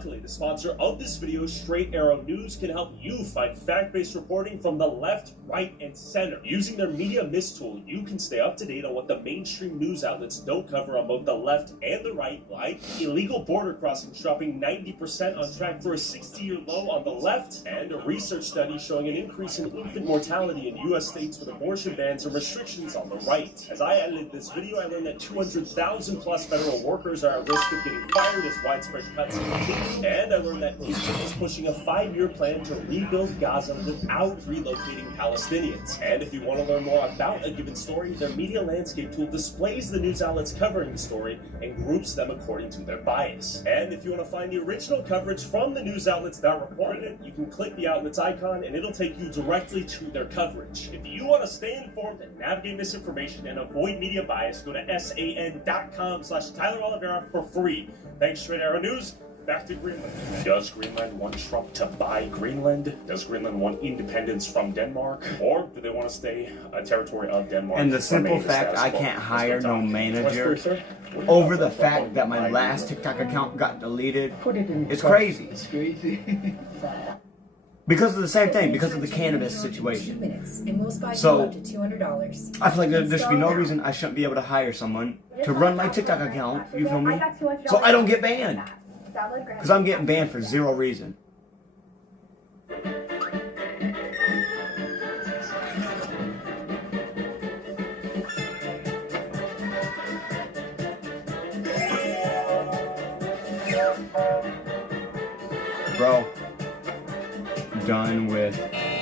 Luckily, the sponsor of this video, Straight Arrow News, can help you find fact-based reporting from the left, right, and center. Using their Media Mist tool, you can stay up to date on what the mainstream news outlets don't cover on both the left and the right, like illegal border crossings dropping 90% on track for a 60-year low on the left, and a research study showing an increase in infant mortality in U.S. states with abortion bans and restrictions on the right. As I edited this video, I learned that 200,000 plus federal workers are at risk of getting fired as widespread cuts continue, and I learned that Egypt is pushing a 5-year plan to rebuild Gaza without relocating Palestinians. And if you want to learn more about a given story, their Media Landscape tool displays the news outlets covering the story and groups them according to their bias. And if you want to find the original coverage from the news outlets that reported it, you can click the outlet's icon and it'll take you directly to their coverage. If you want to stay informed and navigate misinformation and avoid media bias, go to san.com/Tyler Oliveira for free. Thanks, Straight Arrow News. Back to Greenland. Does Greenland want Trump to buy Greenland? Does Greenland want independence from Denmark? Or do they want to stay a territory of Denmark? And the simple fact I can't hire no manager over the fact that my last TikTok account got deleted, it's crazy. It's crazy. Because of the same thing, because of the cannabis situation. So, I feel like there should be no reason I shouldn't be able to hire someone to run my TikTok account, you feel me? So I don't get banned. Because I'm getting banned for zero reason. Bro, done with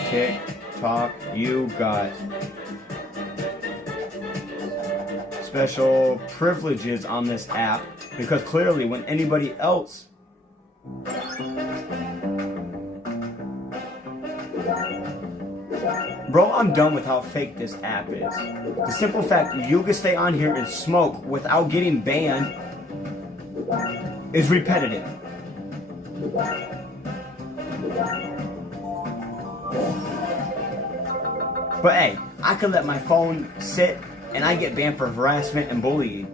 TikTok. You got special privileges on this app because clearly when anybody else Bro, I'm done with how fake this app is. The simple fact you can stay on here and smoke without getting banned is repetitive. But hey, I could let my phone sit and I get banned for harassment and bullying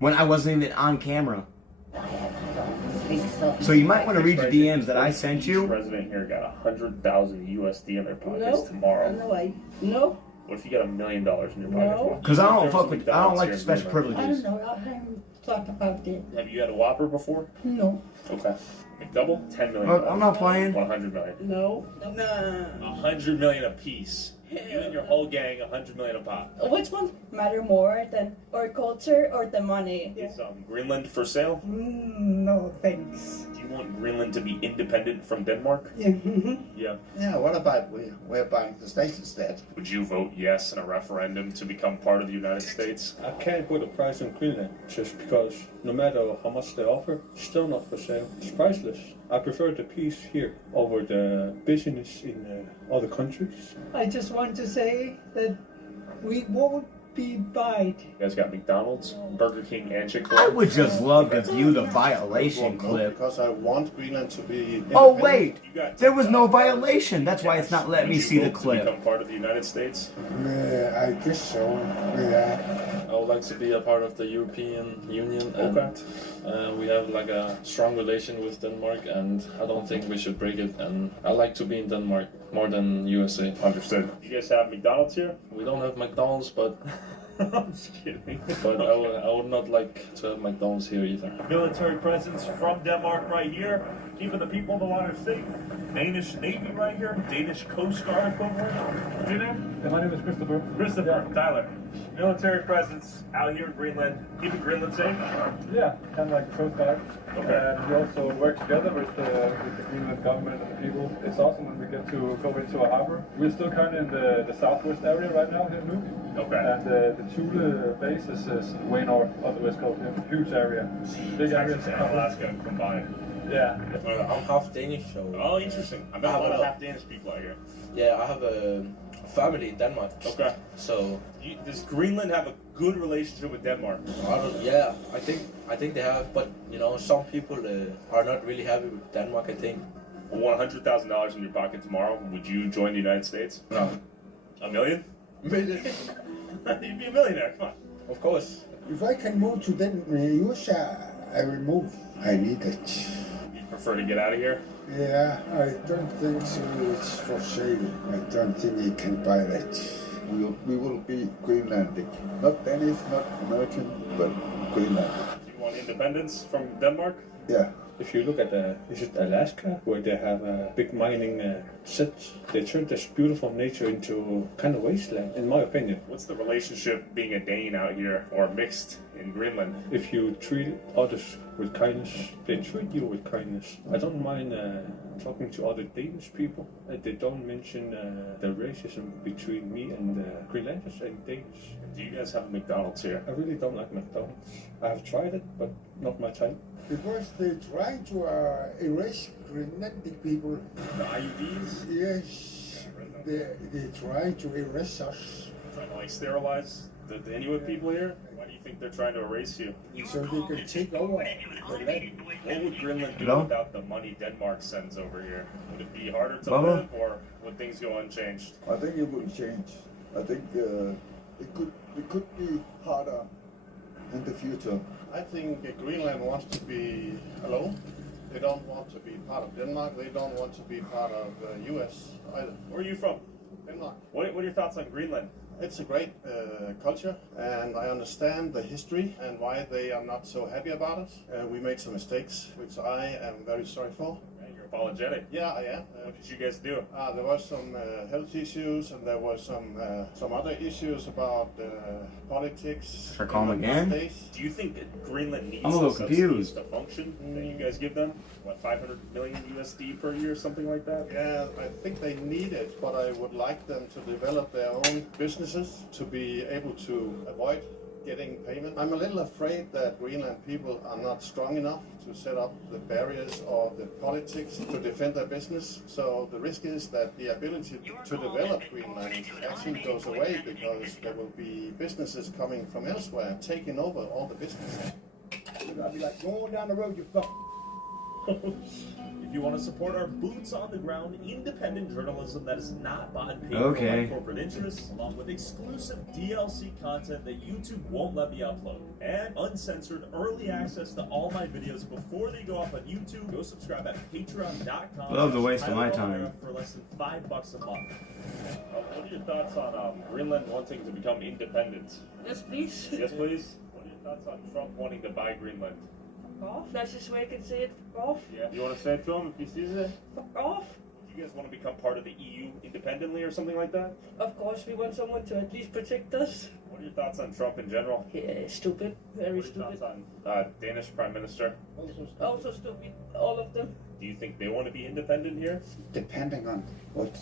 when I wasn't even on camera. So you might want to read the DMs that I sent you. The president here got 100,000 USD in their pockets tomorrow. No. What if you got $1 million in your pocket? Because I don't like the special I privileges. don't know. I haven't thought about it. Have you had a Whopper before? No. Okay. McDouble, $10 million. Look, I'm not playing. 100 million. No. 100 million a piece. You and your whole gang, 100 million a pop. Which one matter more than our culture or the money? Is Greenland for sale? No, thanks. Do you want Greenland to be independent from Denmark? Yeah. Yeah. Yeah, what about we're buying the States instead? Would you vote yes in a referendum to become part of the United States? I can't put a price on Greenland just because no matter how much they offer, it's still not for sale. It's priceless. I prefer the peace here over the business in other countries. I just want to say that we won't be buyed. You guys got McDonald's, Burger King, and Chick-fil-A? I would just love to view the violation clip. Because I want Greenland to be. Oh wait, there was no violation. That's why it's not letting me see the To clip. become part of the United States? I guess so. Yeah. I would like to be a part of the European Union, and we have like a strong relation with Denmark, and I don't think we should break it. And I like to be in Denmark more than USA. Understood. You guys have McDonald's here? We don't have McDonald's, but I'm just kidding. but I would not like to have McDonald's here either. Military presence from Denmark right here, keeping the people of the water safe. Danish Navy right here, Danish Coast Guard over here. Your name? My name is Christopher. Christopher, Tyler. Military presence out here in Greenland, keeping Greenland safe. Yeah, kind of like the Coast Guard. Okay. And we also work together with the Greenland government and the people. It's awesome when we get to go into a harbor. We're still kind of in the southwest area right now here in Nuuk. Okay. And the Thule base is way north of the west coast here. Huge area. Big area. Texas and Alaska combined. Yeah. I'm half Danish, so Oh, interesting. I met a lot of half Danish people out here. yeah, I have a family in Denmark. Okay. So Does Greenland have a good relationship with Denmark? I think they have, but you know, some people are not really happy with Denmark. I think. $100,000 in your pocket tomorrow, would you join the United States? No. $1 million? Really? You'd be a millionaire, come on. Of course. If I can move to the USA, I will move. I need it. You prefer to get out of here? Yeah, I don't think so. It's for sale. I don't think you can buy that. We will be Greenlandic. Not Danish, not American, but Greenlandic. Do you want independence from Denmark? Yeah. If you look at, is it Alaska, where they have a big mining sets, they turned this beautiful nature into kind of wasteland, in my opinion. What's the relationship being a Dane out here, or mixed in Greenland? If you treat others with kindness, they treat you with kindness. I don't mind talking to other Danish people. They don't mention the racism between me and Greenlanders and Danes. Do you guys have McDonald's here? I really don't like McDonald's. I have tried it, but not my type. Because they try to erase Greenlandic people. The IUDs? Yes. They try to erase us. Trying to like sterilize the Inuit people here? Why do you think they're trying to erase you? So they can take over the land. What would Greenland do Hello? without the money Denmark sends over here? Would it be harder to Bubba? live, or would things go unchanged? I think it will change. I think it could be harder in the future. I think Greenland wants to be alone. They don't want to be part of Denmark. They don't want to be part of the U.S. either. Where are you from? Denmark. What are your thoughts on Greenland? It's a great culture, and I understand the history and why they are not so happy about it. We made some mistakes, which I am very sorry for. You're apologetic. Yeah, I am. What did you guys do? There was some health issues, and there was some other issues about politics. Should I call him again? Do you think that Greenland needs I'm a little the subsidies confused. to function that you guys give them? What, 500 million USD per year, something like that? Yeah, I think they need it, but I would like them to develop their own businesses to be able to avoid getting payment. I'm a little afraid that Greenland people are not strong enough to set up the barriers or the politics to defend their business. So the risk is that the ability to develop Greenland actually goes away because there will be businesses coming from elsewhere taking over all the business. I'll be like, going down the road, you fuck. If you want to support our boots on the ground, independent journalism that is not bought and paid for Okay. by corporate interests, along with exclusive DLC content that YouTube won't let me upload, and uncensored early access to all my videos before they go up on YouTube, go subscribe at patreon.com. Love the waste of my Tyler time. Rivera for less than $5 a month. What are your thoughts on Greenland wanting to become independent? Yes, please. Yes, please. What are your thoughts on Trump wanting to buy Greenland? Fuck off. That's just the way I can say it. Fuck off. Yeah. You want to say it to him if he sees it? Fuck off. Do you guys want to become part of the EU independently or something like that? Of course, we want someone to at least protect us. What are your thoughts on Trump in general? Yeah, stupid. Very What are your stupid. thoughts on Danish Prime Minister? Also stupid. All of them. Do you think they want to be independent here? Depending on what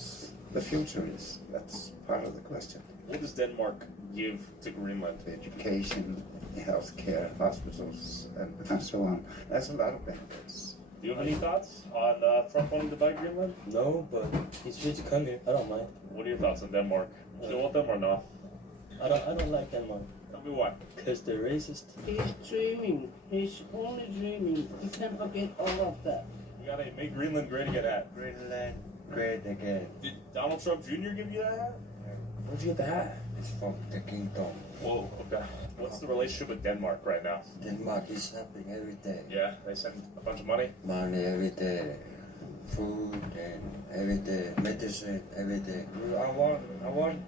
the future is, that's part of the question. What does Denmark give to Greenland? Education, healthcare, hospitals, and so on. There's a lot of benefits. Do you have any thoughts on Trump wanting to buy Greenland? No, but he's free to come here. I don't mind. What are your thoughts on Denmark? Do you want them or not? I don't like Denmark. Tell me why. Because they're racist. He's dreaming. He's only dreaming. You can't forget all of that. You got a Make Greenland Great Again hat. Greenland, great again. Did Donald Trump Jr. give you that hat? Where'd you get that? It's from the kingdom. Whoa, okay. What's the relationship with Denmark right now? Denmark is helping every day. Yeah, they send a bunch of money. Money every day. Food and every day. Medicine every day. I want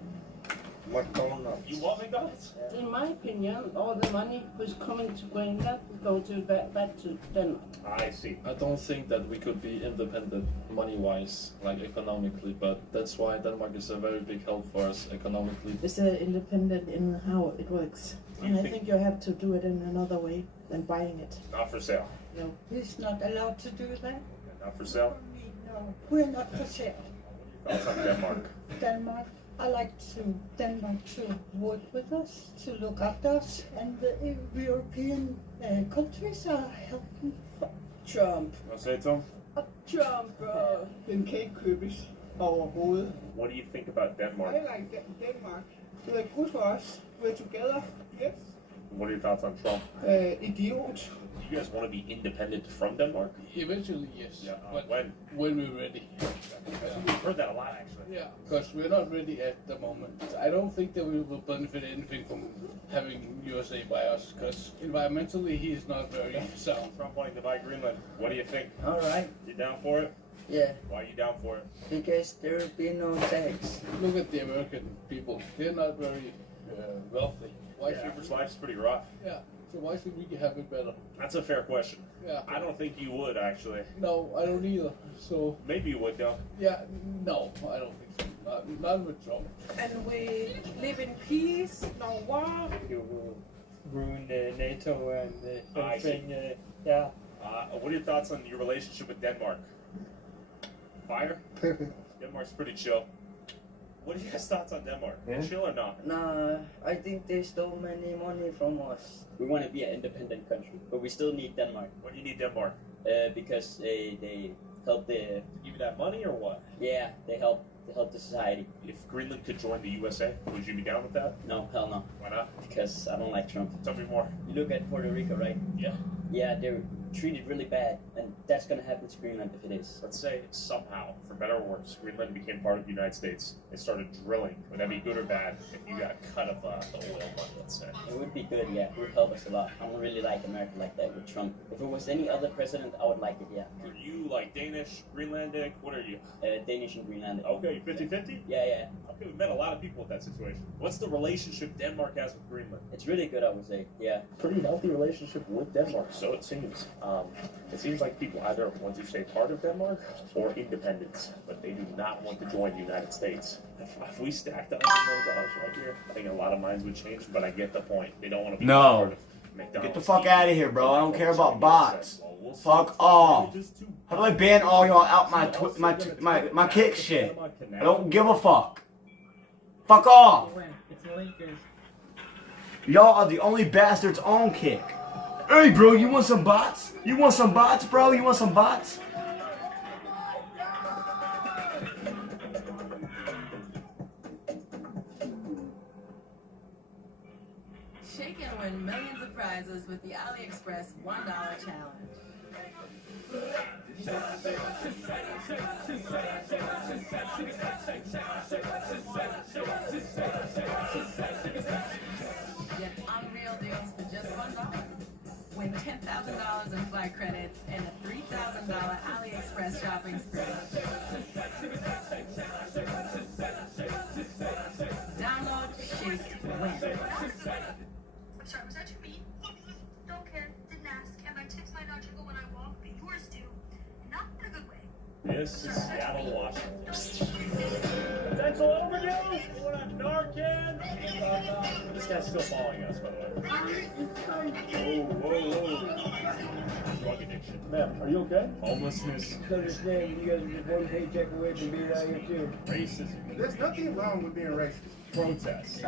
McDonald's. You want McDonald's? In my opinion, all the money who's coming to Greenland will go back to Denmark. I see. I don't think that we could be independent money-wise, like economically, but that's why Denmark is a very big help for us economically. It's independent in how it works. And I think you have to do it in another way than buying it. Not for sale. No. He's not allowed to do that? Not for sale. No, we're not for sale. Thoughts on Denmark? Denmark. I like Denmark to work with us, to look after us, and the European countries are helping. Trump. Want to say it to him? Trump, bro. Den kan ikke købes overhovedet. What do you think about Denmark? I like Denmark. They're good for us. We're together. Yes. What are your thoughts on Trump? Idiot. Do you guys want to be independent from Denmark? Eventually, yes. Yeah. But When? when we're ready. We've heard that a lot, actually. Yeah, because we're not ready at the moment. I don't think that we will benefit anything from having USA by us, because environmentally he is not very sound. Trump wanting to buy Greenland. What do you think? All right. You down for it? Yeah. Why are you down for it? Because there will be no tax. Look at the American people. They're not very wealthy. Why Yeah, should average life's pretty rough. Yeah. So why should we have it better? That's a fair question. Yeah. I don't think you would, actually. No, I don't either. So Maybe you would, though. yeah, no, I don't think so. Not with Trump. And we live in peace, no war. You will ruin NATO and I see. everything. Yeah. What are your thoughts on your relationship with Denmark? Fire? Denmark's pretty chill. What are your guys' thoughts on Denmark? Yeah. Chill or not? Nah, I think they stole many money from us. We want to be an independent country, but we still need Denmark. Why do you need Denmark? Because they help the. Give you that money or what? Yeah, they help the society. If Greenland could join the USA, would you be down with that? No, hell no. Why not? Because I don't like Trump. Tell me more. You look at Puerto Rico, right? Yeah. Yeah, they're treated really bad, and that's gonna happen to Greenland if it is. Let's say somehow, for better or worse, Greenland became part of the United States. They started drilling. Would that be good or bad if you got a cut of the oil money, let's say? It would be good, yeah. It would help us a lot. I don't really like America like that with Trump. If it was any other president, I would like it, yeah. Are you like Danish, Greenlandic? What are you? Danish and Greenlandic. Okay, 50-50? Yeah, yeah. Okay, we've met a lot of people with that situation. What's the relationship Denmark has with Greenland? It's really good, I would say, yeah. Pretty healthy relationship with Denmark, so it seems. It seems like people either want to stay part of Denmark or independence, but they do not want to join the United States. If we stacked $100 million right here, I think a lot of minds would change, but I get the point. They don't want to be part of McDonald's. Get the fuck out of here, bro. I don't care about bots. Fuck off. How do I ban all y'all out my kick shit? I don't give a fuck. Fuck off. Y'all are the only bastards on Kick. Hey, bro, you want some bots? You want some bots, bro? You want some bots? Shake and win millions of prizes with the AliExpress $1 challenge. Get unreal deals for just $1. Win $10,000 in flight credits and a $3,000 AliExpress shopping spree. Download Shake Win. I'm sorry, was that too mean? Don't care, didn't ask, and my tips might not jiggle when I walk, but yours do. Not in a good way. This is Seattle, Washington. Potential overdose! What up, Narcan? This guy's still following us, by the way. Whoa. Drug addiction. Ma'am, are you okay? Homelessness. I understand you guys are one paycheck away from being out here too. Racism. There's nothing wrong with being racist. Protests.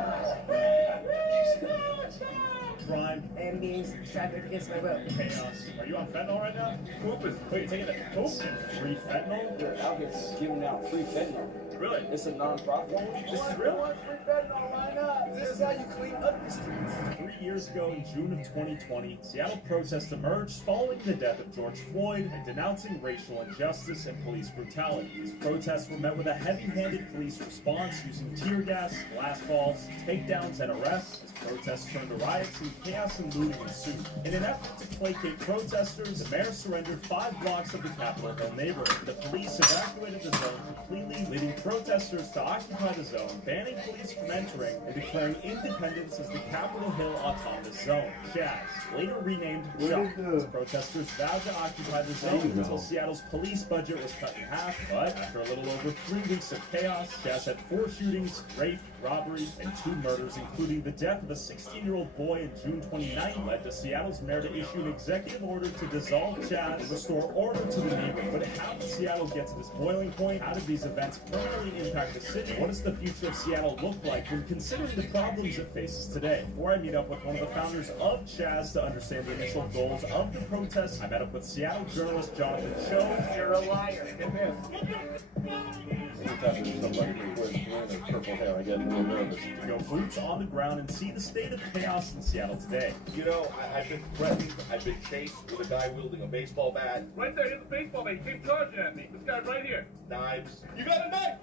Crime. And being trafficked against my will. Chaos. Are you on fentanyl right now? Wait, you're taking a poop? Free fentanyl? We're out here giving out free fentanyl. Really? It's a non-profit. This is real? Free fentanyl, why not? This is how you clean up the streets. 3 years ago, in June of 2020, Seattle protests emerged following the death of George Floyd and denouncing racial injustice and police brutality. These protests were met with a heavy-handed police response using tear gas, glass balls, takedowns, and arrests. As protests turned to riots and chaos and looting ensued. In an effort to placate protesters, the mayor surrendered 5 blocks of the Capitol Hill neighborhood. The police evacuated the zone completely, leading protesters to occupy the zone, banning police from entering, and declaring independence as the Capitol Hill Autonomous Zone, Chaz, later renamed CHOP. As protesters vowed to occupy the zone until Seattle's police budget was cut in half, but after a little over 3 weeks of chaos, Chaz had 4 shootings, rape, robbery, and 2 murders, including the death of a 16-year-old boy in June 29, led to Seattle's mayor to issue an executive order to dissolve Chaz and restore order to the neighborhood. But how did Seattle get to this boiling point? How did these events permanently impact the city? What does the future of Seattle look like when considering the problems it faces today? Before I meet up with one of the founders of Chaz to understand the initial goals of the protests, I met up with Seattle journalist Jonathan Cho. You're a liar. Come here. Anytime there's somebody with green or purple hair, I get little nervous. Go boots on the ground and see the state of chaos in Seattle today. You know, I've been threatened, I've been chased with a guy wielding a baseball bat. Right there, here's the baseball bat. He came charging at me. This guy's right here. Knives. You got a knife?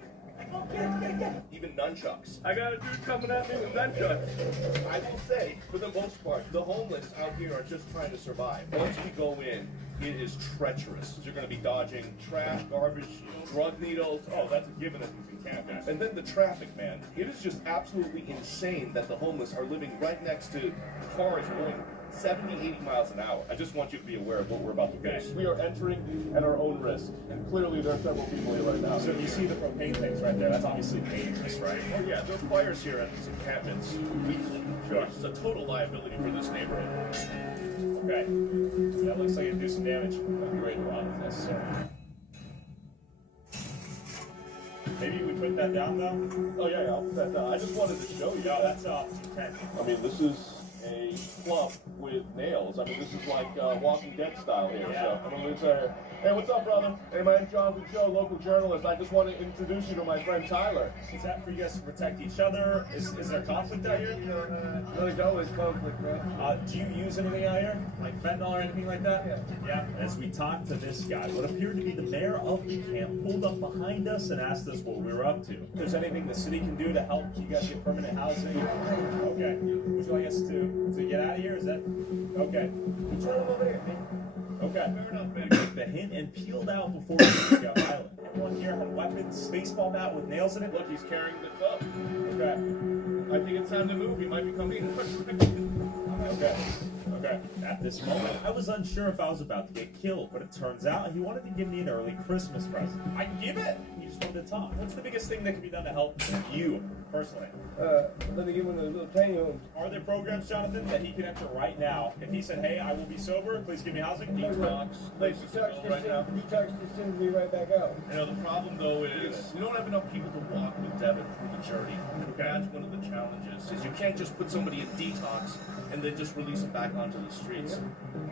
Even nunchucks. I got a dude coming at me with nunchucks. I will say, for the most part, the homeless out here are just trying to survive. Once we go in, it is treacherous. You're going to be dodging trash, garbage, drug needles. Oh, that's a given in Canada. And then the traffic, man. It is just absolutely insane that the homeless are living right next to cars going 70, 80 miles an hour. I just want you to be aware of what we're about to face. We are entering at our own risk, and clearly there are several people here right now. So you see the propane tanks right there, that's obviously dangerous, right? Oh yeah, there's fires here at these encampments weekly. Sure. It's a total liability for this neighborhood. Okay. That looks like it'd do some damage. I'll be ready to run if necessary. Maybe we put that down though? Oh yeah, I'll put that down. I just wanted to show you. Yeah, that's 210. I mean, this is a club with nails. I mean, this is like Walking Dead style here. Yeah. So, I mean, it's a... Hey, what's up, brother? Hey, my name's Jonathan Joe, local journalist. I just want to introduce you to my friend Tyler. Is that for you guys to protect each other? Is there conflict out here? There's always conflict, bro. Do you use anything out here? Like fentanyl or anything like that? Yeah. As we talked to this guy, what appeared to be the mayor of the camp pulled up behind us and asked us what we were up to. If there's anything the city can do to help you guys get permanent housing. Okay. Would you like us to get out of here? Is that... Okay. Over here, man. Okay. Fair enough, man. Took the hint and peeled out before we could go island. Everyone here had weapons, baseball bat with nails in it. Look, he's carrying the club. Okay. I think it's time to move. He might be coming in. Okay. Okay. At this moment, I was unsure if I was about to get killed, but it turns out he wanted to give me an early Christmas present. I can give it! He just wanted to talk. What's the biggest thing that can be done to help you, personally? Let me give him a little tiny home. Are there programs, Jonathan, that he can enter right now? If he said, hey, I will be sober, please give me housing? Detox. Places to go right now. Detox just sends me right back out. You know, the problem, though, is we don't have enough people to walk with Devin through the journey. That's one of the challenges, is you can't just put somebody in detox and then just release them back onto the streets.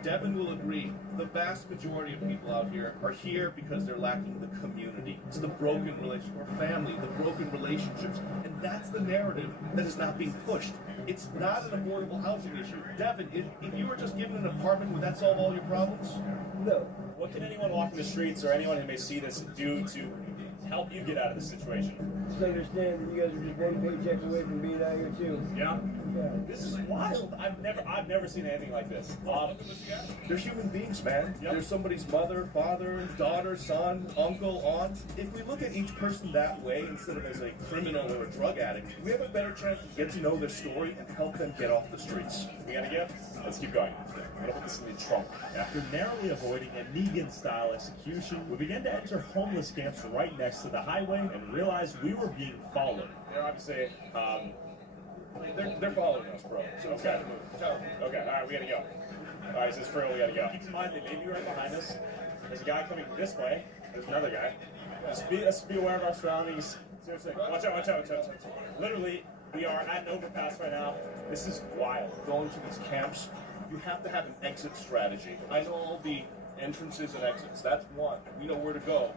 Devin will agree, the vast majority of people out here are here because they're lacking the community. It's the broken relationship, or family, the broken relationships. And that's the narrative that is not being pushed. It's not an affordable housing issue. Devin, if you were just given an apartment, would that solve all your problems? No. What can anyone walking the streets or anyone who may see this do to help you get out of this situation? Just understand that you guys are just one paycheck away from being out here too. Yeah? This is wild. I've never seen anything like this. They're human beings, man. Yep. They're somebody's mother, father, daughter, son, uncle, aunt. If we look at each person that way instead of as a criminal or a drug addict, we have a better chance to get to know their story and help them get off the streets. We gotta get? Let's keep going. I'm gonna put this in the trunk. After narrowly avoiding a Negan-style execution, we began to enter homeless camps right next to the highway and realized we were being followed. They're obviously, they're following us, bro. So it's gotta move. Okay, alright, we gotta go. Alright, this is for real, we gotta go. Keep in mind, they may be right behind us. There's a guy coming this way. There's another guy. Just be aware of our surroundings. Seriously, watch out. Literally, we are at an overpass right now. This is wild. Going to these camps, you have to have an exit strategy. I know all the entrances and exits. That's one. We know where to go.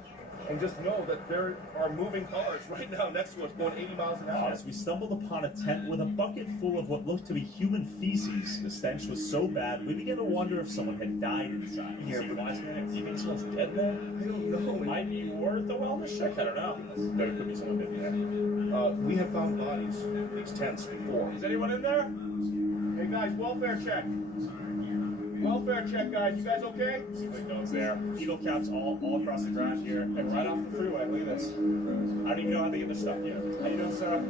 And just know that there are moving cars right now next to us going 80 miles an hour. As we stumbled upon a tent with a bucket full of what looked to be human feces, the stench was so bad, we began to wonder if someone had died inside. Yeah, but but do you think someone's dead there? I don't know. It might be worth a wellness check. I don't know. There could be someone in there. We have found bodies in these tents before. Is anyone in there? Hey guys, welfare check. Welfare check, guys. You guys okay? Seems like no one's there. Eagle caps all across the ground here. And right off the freeway. Look at this. I don't even know how they get their stuff here. How you doing, sir?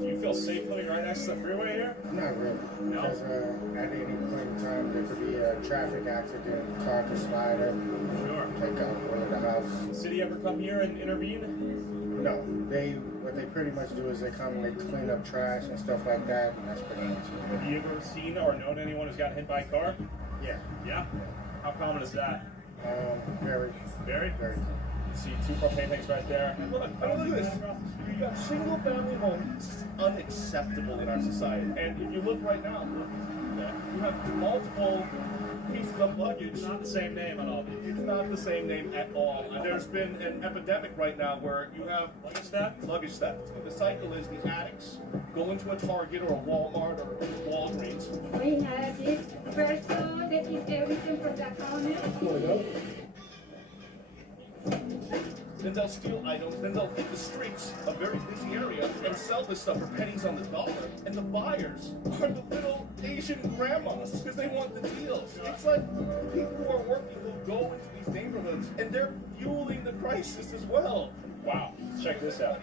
Do you feel safe living right next to the freeway here? Not really. No? Because at any point in time, there could be a traffic accident, car could slide up, take out one of the houses. Does the city ever come here and intervene? No. What they pretty much do is they come and they clean up trash and stuff like that, and that's pretty much it. Have you ever seen or known anyone who's gotten hit by a car? Yeah. Yeah? How common is that? Very. Very? Very common. You see two propane tanks right there. And look at this. You got single family homes. This is unacceptable in our society. And if you look right now, you have multiple pieces of luggage. It's not the same name at all. It's not the same name at all. There's been an epidemic right now where you have luggage theft. Luggage theft. The cycle is the addicts go into a Target or a Walmart or Walgreens. We have this person that is everything from the counter. Then they'll steal items, then they'll hit the streets, a very busy area, and sell this stuff for pennies on the dollar. And the buyers are the little Asian grandmas because they want the deals. It's like people who are working will go into these neighborhoods and they're fueling the crisis as well. Wow, check this out.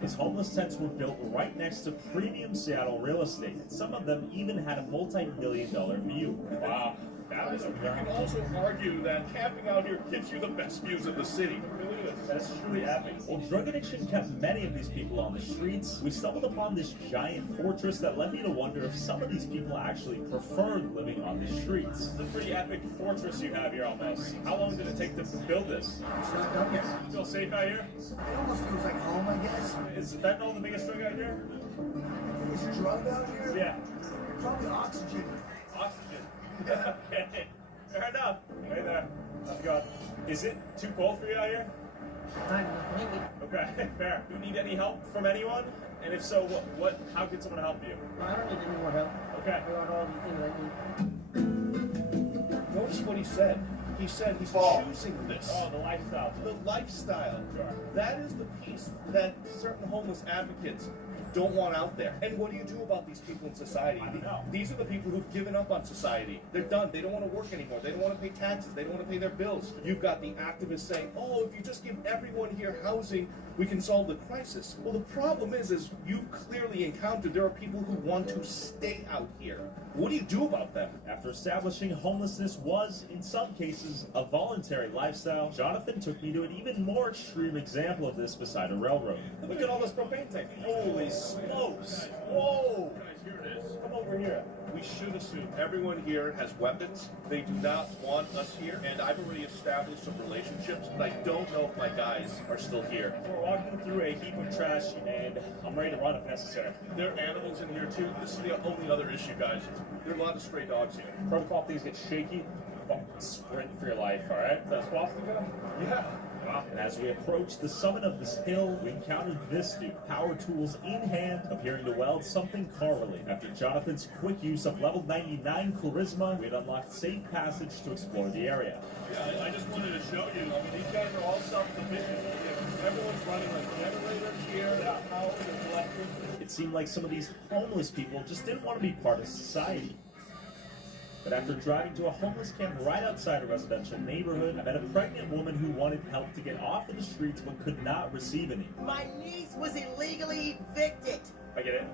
These homeless tents were built right next to premium Seattle real estate. Some of them even had a multi-million-dollar view. Wow. You can also argue that camping out here gives you the best views of the city. It really is. That's truly epic. Well, drug addiction kept many of these people on the streets. We stumbled upon this giant fortress that led me to wonder if some of these people actually preferred living on the streets. It's a pretty epic fortress you have here almost. How long did it take to build this? It's not done yet. Feel safe out here? It almost feels like home, I guess. Is fentanyl the biggest drug out here? Biggest drug out here? Yeah. Probably oxygen. Oxygen. Okay. Fair enough. Hey there. How's it going? Is it too cold for you out here? Okay, fair. Do you need any help from anyone? And if so, how can someone help you? I don't need any more help. Okay. I got all the things I need. Notice what he said. He said he's choosing this. Oh, the lifestyle. The lifestyle. Sure. That is the piece that certain homeless advocates don't want out there. And what do you do about these people in society? These are the people who've given up on society. They're done. They don't want to work anymore. They don't want to pay taxes. They don't want to pay their bills. You've got the activists saying, oh, if you just give everyone here housing, we can solve the crisis. Well, the problem is you've clearly encountered there are people who want to stay out here. What do you do about them? After establishing homelessness was, in some cases, a voluntary lifestyle, Jonathan took me to an even more extreme example of this beside a railroad. Look at all this propane tank. Holy smokes. Whoa. Guys, here it is. Come over here. We should assume everyone here has weapons. They do not want us here, and I've already established some relationships, but I don't know if my guys are still here. We're walking through a heap of trash, and I'm ready to run if necessary. There are animals in here too. This is the only other issue, guys. There are a lot of stray dogs here. Protocol, things get shaky. Sprint for your life, all right? Is that a swastika? Yeah. And as we approached the summit of this hill, we encountered this dude, power tools in hand, appearing to weld something car-related. After Jonathan's quick use of level 99 charisma, we had unlocked safe passage to explore the area. Yeah, I just wanted to show you. I mean, these guys are all self-sufficient. Everyone's running like generators here, power and electric. It seemed like some of these homeless people just didn't want to be part of society. But after driving to a homeless camp right outside a residential neighborhood, I met a pregnant woman who wanted help to get off of the streets but could not receive any. My niece was illegally evicted. I get it.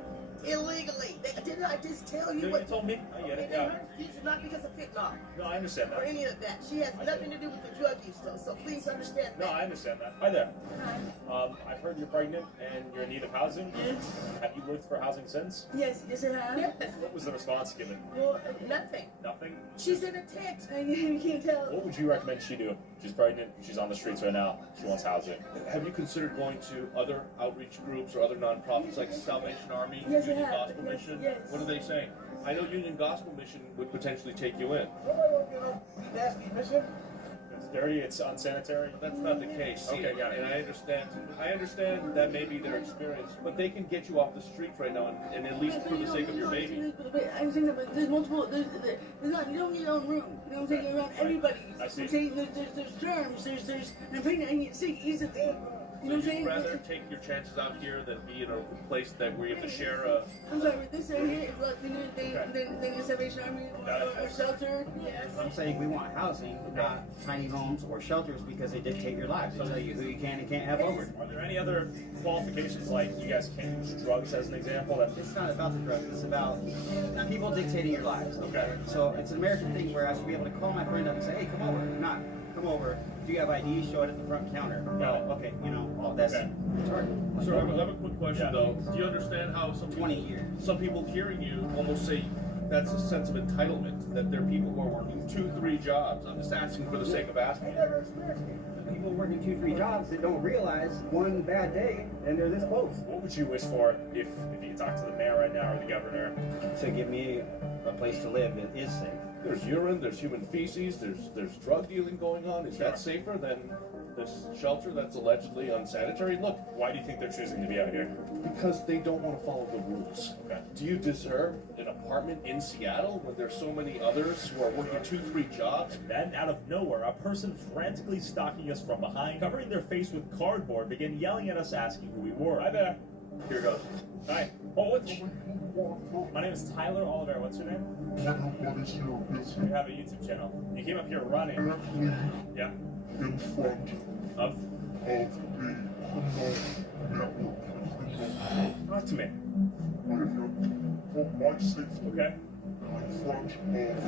Illegally. Didn't I just tell you You what? told me. I get it, yeah. It's not because of fentanyl. No, I understand Or that. any of that. She has nothing to do with the drug use, though. So please understand No, that. I understand that. Hi there. I've heard you're pregnant and you're in need of housing. Yes. Have you looked for housing since? Yes, I have. What was the response given? Well, nothing. Nothing? She's in a tent. You can't tell. What would you recommend she do? She's pregnant, she's on the streets right now, she wants housing. Have you considered going to other outreach groups or other nonprofits like Salvation Army, Yes, I Union have. Gospel Yes, Mission? yes. What are they saying? I know Union Gospel Mission would potentially take you in. Nasty mission? It's dirty, it's unsanitary. That's not the case. Okay, got it. And I understand that may be their experience, but they can get you off the streets right now, and at least for the sake of your baby. I understand that, but there's multiple. There's not. You don't need your own room. You know what I'm saying? You're around everybody. I see. I'm saying there's germs. There's. I'm pregnant. I get sick easily. You know what I'm saying? Would you rather take your chances out here than be in a place that where you have to share a... I'm sorry, but this right here is like the Salvation Army or shelter. Yes. I'm saying we want housing, not tiny homes or shelters because they dictate your lives. They tell you who you can and can't have over. Are there any other qualifications, like you guys can't use drugs as an example? It's not about the drugs, it's about people dictating your lives. Okay. So it's an American thing where I should be able to call my friend up and say, hey, come over. Not, come over. Do you have ID? Show it at the front counter. Got it. Okay, you know, all that's retarded. So I have a quick question though. Do you understand how some 20 years. Some people hearing you almost say that's a sense of entitlement, that there are people who are working 2-3 jobs. I'm just asking for the sake of asking. People working 2-3 jobs that don't realize one bad day and they're this close. What would you wish for if you could talk to the mayor right now or the governor? To give me a place to live that is safe. There's urine, there's human feces, there's drug dealing going on. Is that safer than this shelter that's allegedly unsanitary? Look, Why do you think they're choosing to be out here? because they don't want to follow the rules. Okay. Do you deserve an apartment in Seattle when there's so many others who are working 2-3 jobs? Then, out of nowhere, a person frantically stalking us from behind, covering their face with cardboard, began yelling at us, asking who we were. Hi there. Here goes. Hi. Oh, my name is Tyler Oliver. What's your name? What is your business? We have a YouTube channel. You came up here running. Actually, Yeah. in front Of? of the network. Talk to me. For my safety, Okay. in front of Campbell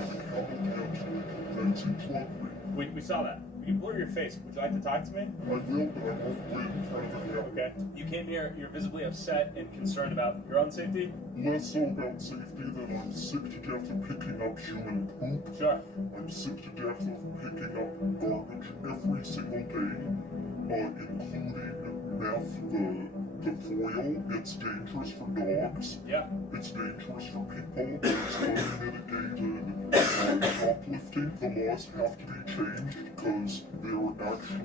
that's in front of me. We saw that. You blur your face. Would you like to talk to me? I will, but I won't wait in front of the network. Okay. You came here, you're visibly upset and concerned about your own safety? Less so about safety than I'm sick to death of picking up human poop. Sure. I'm sick to death of picking up garbage every single day, including meth, the foil. It's dangerous for dogs. Yeah. It's dangerous for people. It's unmitigated shoplifting. The laws have to be changed because they're actually,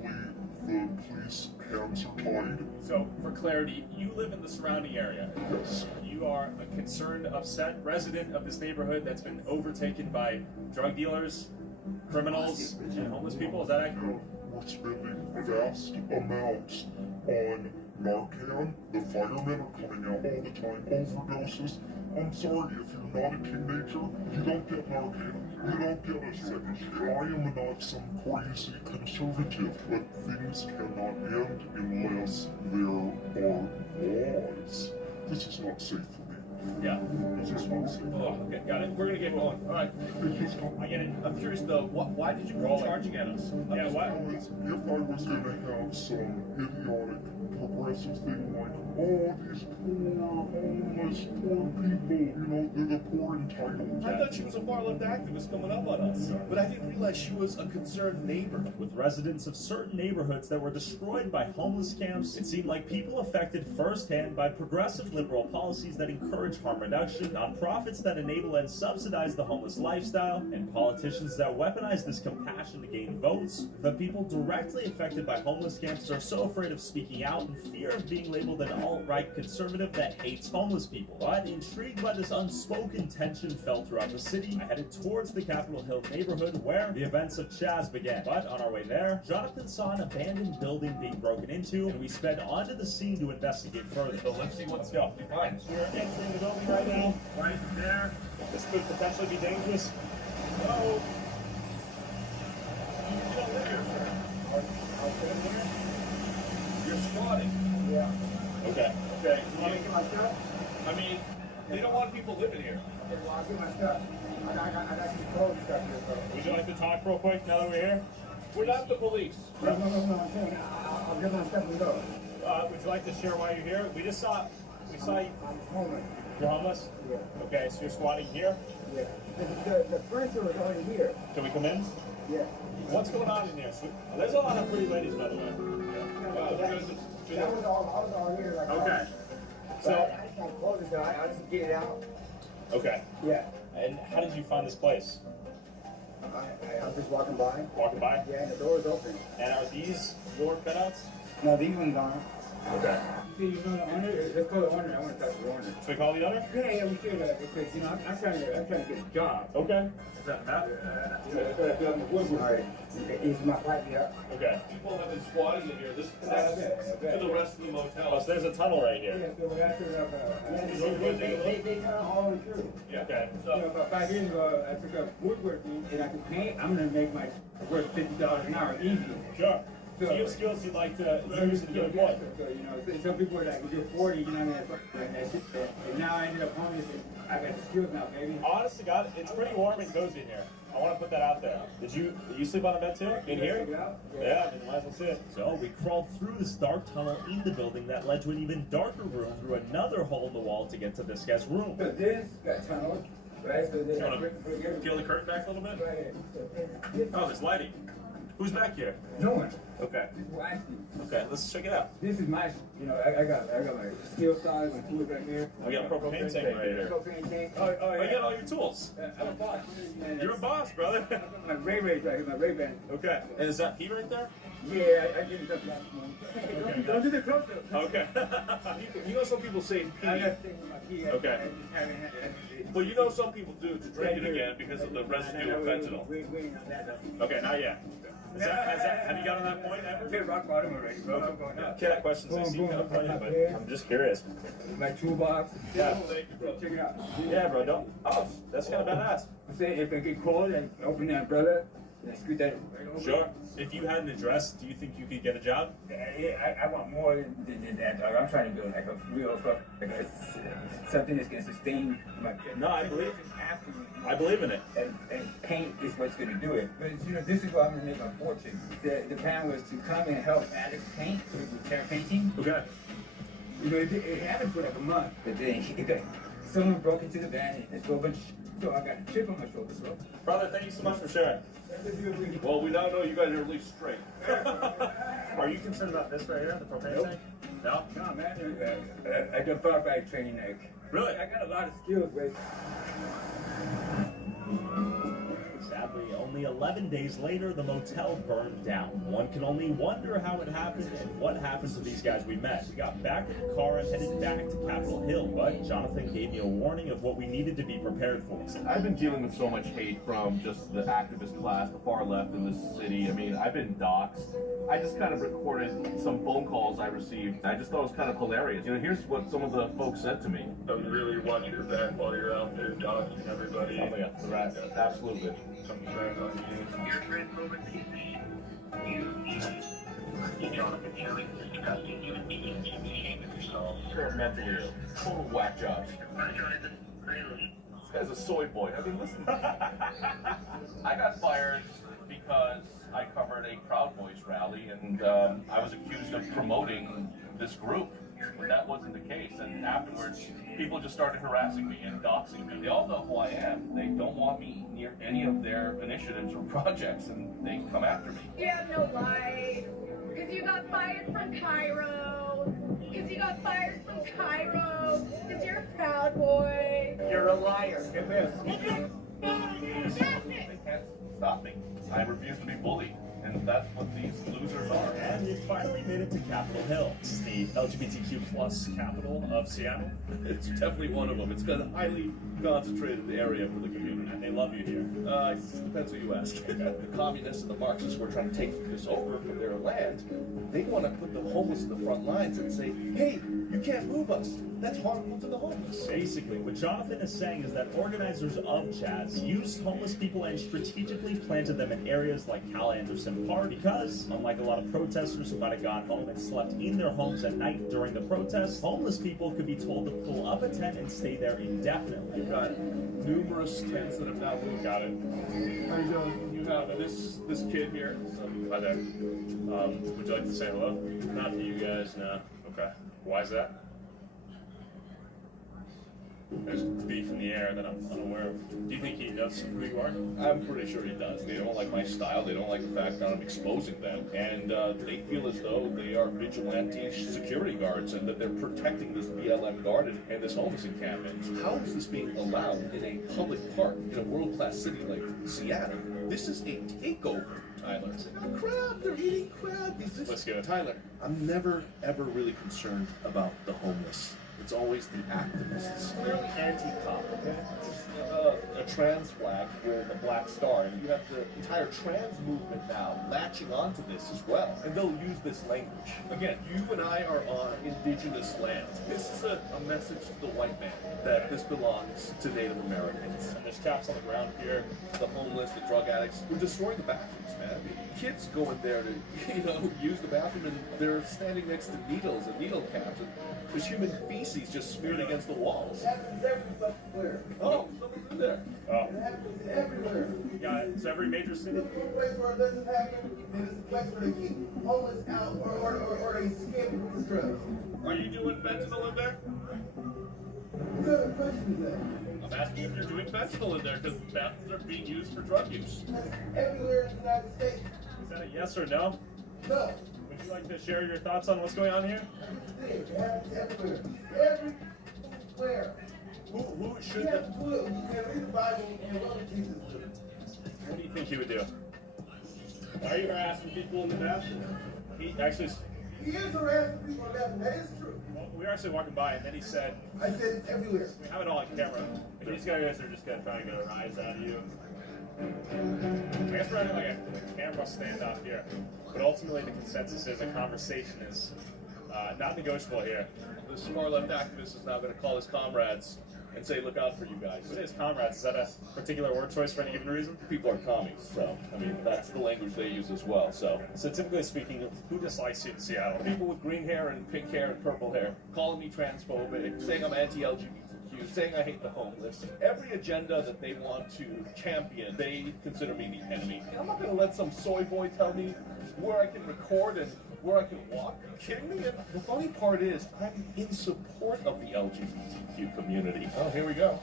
the police hands are tied. So, for clarity, you live in the surrounding area. Yes. You are a concerned, upset resident of this neighborhood that's been overtaken by drug dealers, criminals, and homeless people. Is that accurate? We're spending vast amounts on Narcan. The firemen are coming out all the time. Overdoses. I'm sorry, if you're not a teenager, you don't get Narcan. You don't get a second shot. I am not some crazy conservative, but things cannot end unless there are laws. This is not safe for me. Yeah. This is not safe. Oh, okay, got it. We're gonna get going. All right. I get it. I'm curious though, why did you go charging at us? Yeah, what? Because if I was going to have some idiotic progressive thing like, oh, these poor, homeless, poor people, you know, they're the poor entitled. I thought she was a far-left activist coming up on us, but I didn't realize she was a concerned neighbor. With residents of certain neighborhoods that were destroyed by homeless camps, it seemed like people affected firsthand by progressive liberal policies that encourage harm reduction, nonprofits that enable and subsidize the homeless lifestyle, and politicians that weaponize this compassion to gain votes. The people directly affected by homeless camps are so afraid of speaking out in fear of being labeled an alt-right conservative that hates homeless people. But intrigued by this unspoken tension felt throughout the city, I headed towards the Capitol Hill neighborhood where the events of Chaz began. But on our way there, Jonathan saw an abandoned building being broken into, and we sped onto the scene to investigate further. So let's see what's up. Fine. So we're entering the building right now, right there. This could potentially be dangerous. So, you don't live here, sir. I'll sit in here. You're squatting. Yeah. Okay. Okay. You want to get my stuff? I mean, they don't want people living here. Okay, well, I'll get my stuff. I got some cold stuff here, bro. Would you like to talk real quick now that we're here? We're not the police. No, I'm saying I'll get my stuff and go. Would you like to share why you're here? We saw you. I'm homeless. You're homeless? Yeah. Okay, so you're squatting here? Yeah. The furniture is already here. Can we come in? Yeah. What's going on in there? So, there's a lot of pretty ladies, by the way. That was all here. Like, Okay. So I just want to close it, so I just get it out. Okay. Yeah. And how did you find this place? I was just walking by. Walking by? Yeah, and the door is open. And are these your cutouts? No, these ones aren't. Okay. You know the owner? Let's call the owner. I want to talk to the owner. Should we call the owner? Yeah, we should. Because, you know, I'm trying to get a job. Okay. Is that enough? Alright. Is my pipe here? Okay. People have been squatting in here. This connects to the rest of the motel. Oh, so there's a tunnel right here. Yeah, so that's they turn all the way through. Yeah. Okay. You know, about 5 years ago, I took up woodworking and I could paint. I'm going to make my worth $50 an hour easy. Sure. So you have skills you'd like to use to get employed. So, you know, some people are like, do 40, you know what I mean? And now I ended up homeless and I got the skills now, baby. Honest to God, it's pretty warm and cozy in here. I want to put that out there. Did you sleep on a bed too? In here? Yeah, I mean, might as well see it. So we crawled through this dark tunnel in the building that led to an even darker room through another hole in the wall to get to this guy's room. So this got tunneled, right? So you want to peel the curtain back a little bit? Oh, there's lighting. Who's back here? No one. Okay. Well, actually, Okay, let's check it out. this is my, I got my steel saws, my tools right here. We got a propane tank right here. Propane tank. Oh, Oh, you got all your tools. I'm a boss. You're a boss, brother. My Ray-Bans right here, my Ray-Bans. Okay. And is that Pete right there? Yeah, I give you something last month. Don't do the close up. Okay. You know some people say I pee. got things with my key. Okay. I just haven't had it. Well, you know some people do to drink it again because of the residue of fentanyl. We ain't on that though. Okay, not yet. Have you got on that point ever? Hit rock bottom already, bro. I'm going up. Cat questions I see kind of funny, but I'm just curious. My toolbox. Yeah. Thank you, bro. Check it out. Yeah, bro, don't. Oh, that's kind of badass. I'm saying if I get cold and open the umbrella, and I scoot that right over. Sure. If you had an address, do you think you could get a job? Yeah, I want more than that, dog. I'm trying to build like a real something that's gonna sustain my. No, I believe. I believe in it. And paint is what's gonna do it. But you know, this is why I'm gonna make my fortune. The plan was to come and help Alex paint with repair painting. Okay. You know, it happened for like a month, but then someone broke into the van and stole a bunch. So I got a chip on my shoulder, bro. Brother, thank you so much for sharing. Well, we now know you guys are at least straight. Are you concerned about this right here, the propane tank? No? No, man. I got firefighter training. Really? I got a lot of skills, right? Sadly, only 11 days later, the motel burned down. One can only wonder how it happened and what happened to these guys we met. We got back in the car and headed back to Capitol Hill, but Jonathan gave me a warning of what we needed to be prepared for. I've been dealing with so much hate from just the activist class, the far left in this city. I mean, I've been doxxed. I just kind of recorded some phone calls I received. I just thought it was kind of hilarious. You know, here's what some of the folks said to me. I really want your back while you're out there doxing everybody. Oh my God, right. Absolutely. Coming back on you. Your transphobic piece of shit. You Jonathan Kelly, disgusting human beings. You be ashamed of yourself. You're mentally ill. Total whack jobs. This guy's a soy boy. I mean, listen. I got fired because I covered a Proud Boys rally, and I was accused of promoting this group. But that wasn't the case, and afterwards, people just started harassing me and doxing me. They all know who I am. They don't want me near any of their initiatives or projects, and they come after me. You have no life. Because you got fired from Cairo. Because you got fired from Cairo. Because you're a Proud Boy. You're a liar. They can't stop me. I refuse to be bullied. And that's what these losers are. And it finally made it to Capitol Hill. This is the LGBTQ plus capital of Seattle. It's definitely one of them. It's got a highly concentrated area for the community. And they love you here. Depends who you ask. The communists and the Marxists were trying to take this over from their land. They want to put the homeless in the front lines and say, hey, you can't move us. That's harmful to the homeless. Basically, what Jonathan is saying is that organizers of Jazz used homeless people and strategically planted them in areas like Cal Anderson Park because, unlike a lot of protesters who might have gone home and slept in their homes at night during the protests, homeless people could be told to pull up a tent and stay there indefinitely. You've got numerous tents that have now moved. Got it. You have this kid here. Hi there. Would you like to say hello? Not to you guys, no. Okay. Why is that? There's beef in the air that I'm unaware of. Do you think he knows who you are? I'm pretty sure he does. They don't like my style. They don't like the fact that I'm exposing them. And they feel as though they are vigilante security guards and that they're protecting this BLM garden and this homeless encampment. How is this being allowed in a public park in a world-class city like Seattle? This is a takeover, Tyler. Crab, they're eating crab. Let's go. Tyler, I'm never, ever really concerned about the homeless. It's always the activists. Clearly anti-cop, okay? A trans flag with a black star, and you have the entire trans movement now latching onto this as well. And they'll use this language. Again, you and I are on indigenous land. This is a message to the white man that this belongs to Native Americans. And there's caps on the ground here. The homeless, the drug addicts, we're destroying the bathrooms, man. Kids go in there to, use the bathroom, and they're standing next to needles and needle caps, and there's human feces just smeared against the walls. Oh, someone's in there. Oh. It happens everywhere. Got it. It's every major city. The place where it doesn't happen is the place where they keep homeless out or they escape from drugs. Are you doing fentanyl in there? What kind of question is that? I'm asking if you're doing fentanyl in there because bathrooms are being used for drug use. Everywhere in the United States. Is that a yes or no? No. Would you like to share your thoughts on what's going on here? Everywhere. Everywhere. Who should... You have to do it. You can read the Bible and love Jesus. What do you think he would do? Why are you harassing people in the bathroom? He actually... He is harassing people in the bathroom. That is true. Well, we were actually walking by, and then he said... I said it's everywhere. We have it all on camera. These guys are just going to try and get a rise out of you. I guess we're having like a camera standoff here. But ultimately, the consensus is a conversation is not negotiable here. This far-left activist is now going to call his comrades and say, look out for you guys. What is comrades? Is that a particular word choice for any given reason? People are commies, so, I mean, that's the language they use as well, so. So typically speaking, who dislikes you in Seattle? People with green hair and pink hair and purple hair, calling me transphobic, saying I'm anti-LGBTQ, saying I hate the homeless. Every agenda that they want to champion, they consider me the enemy. I'm not going to let some soy boy tell me where I can record and where I can walk. Are you kidding me? And the funny part is, I'm in support of the LGBTQ community. Oh, here we go.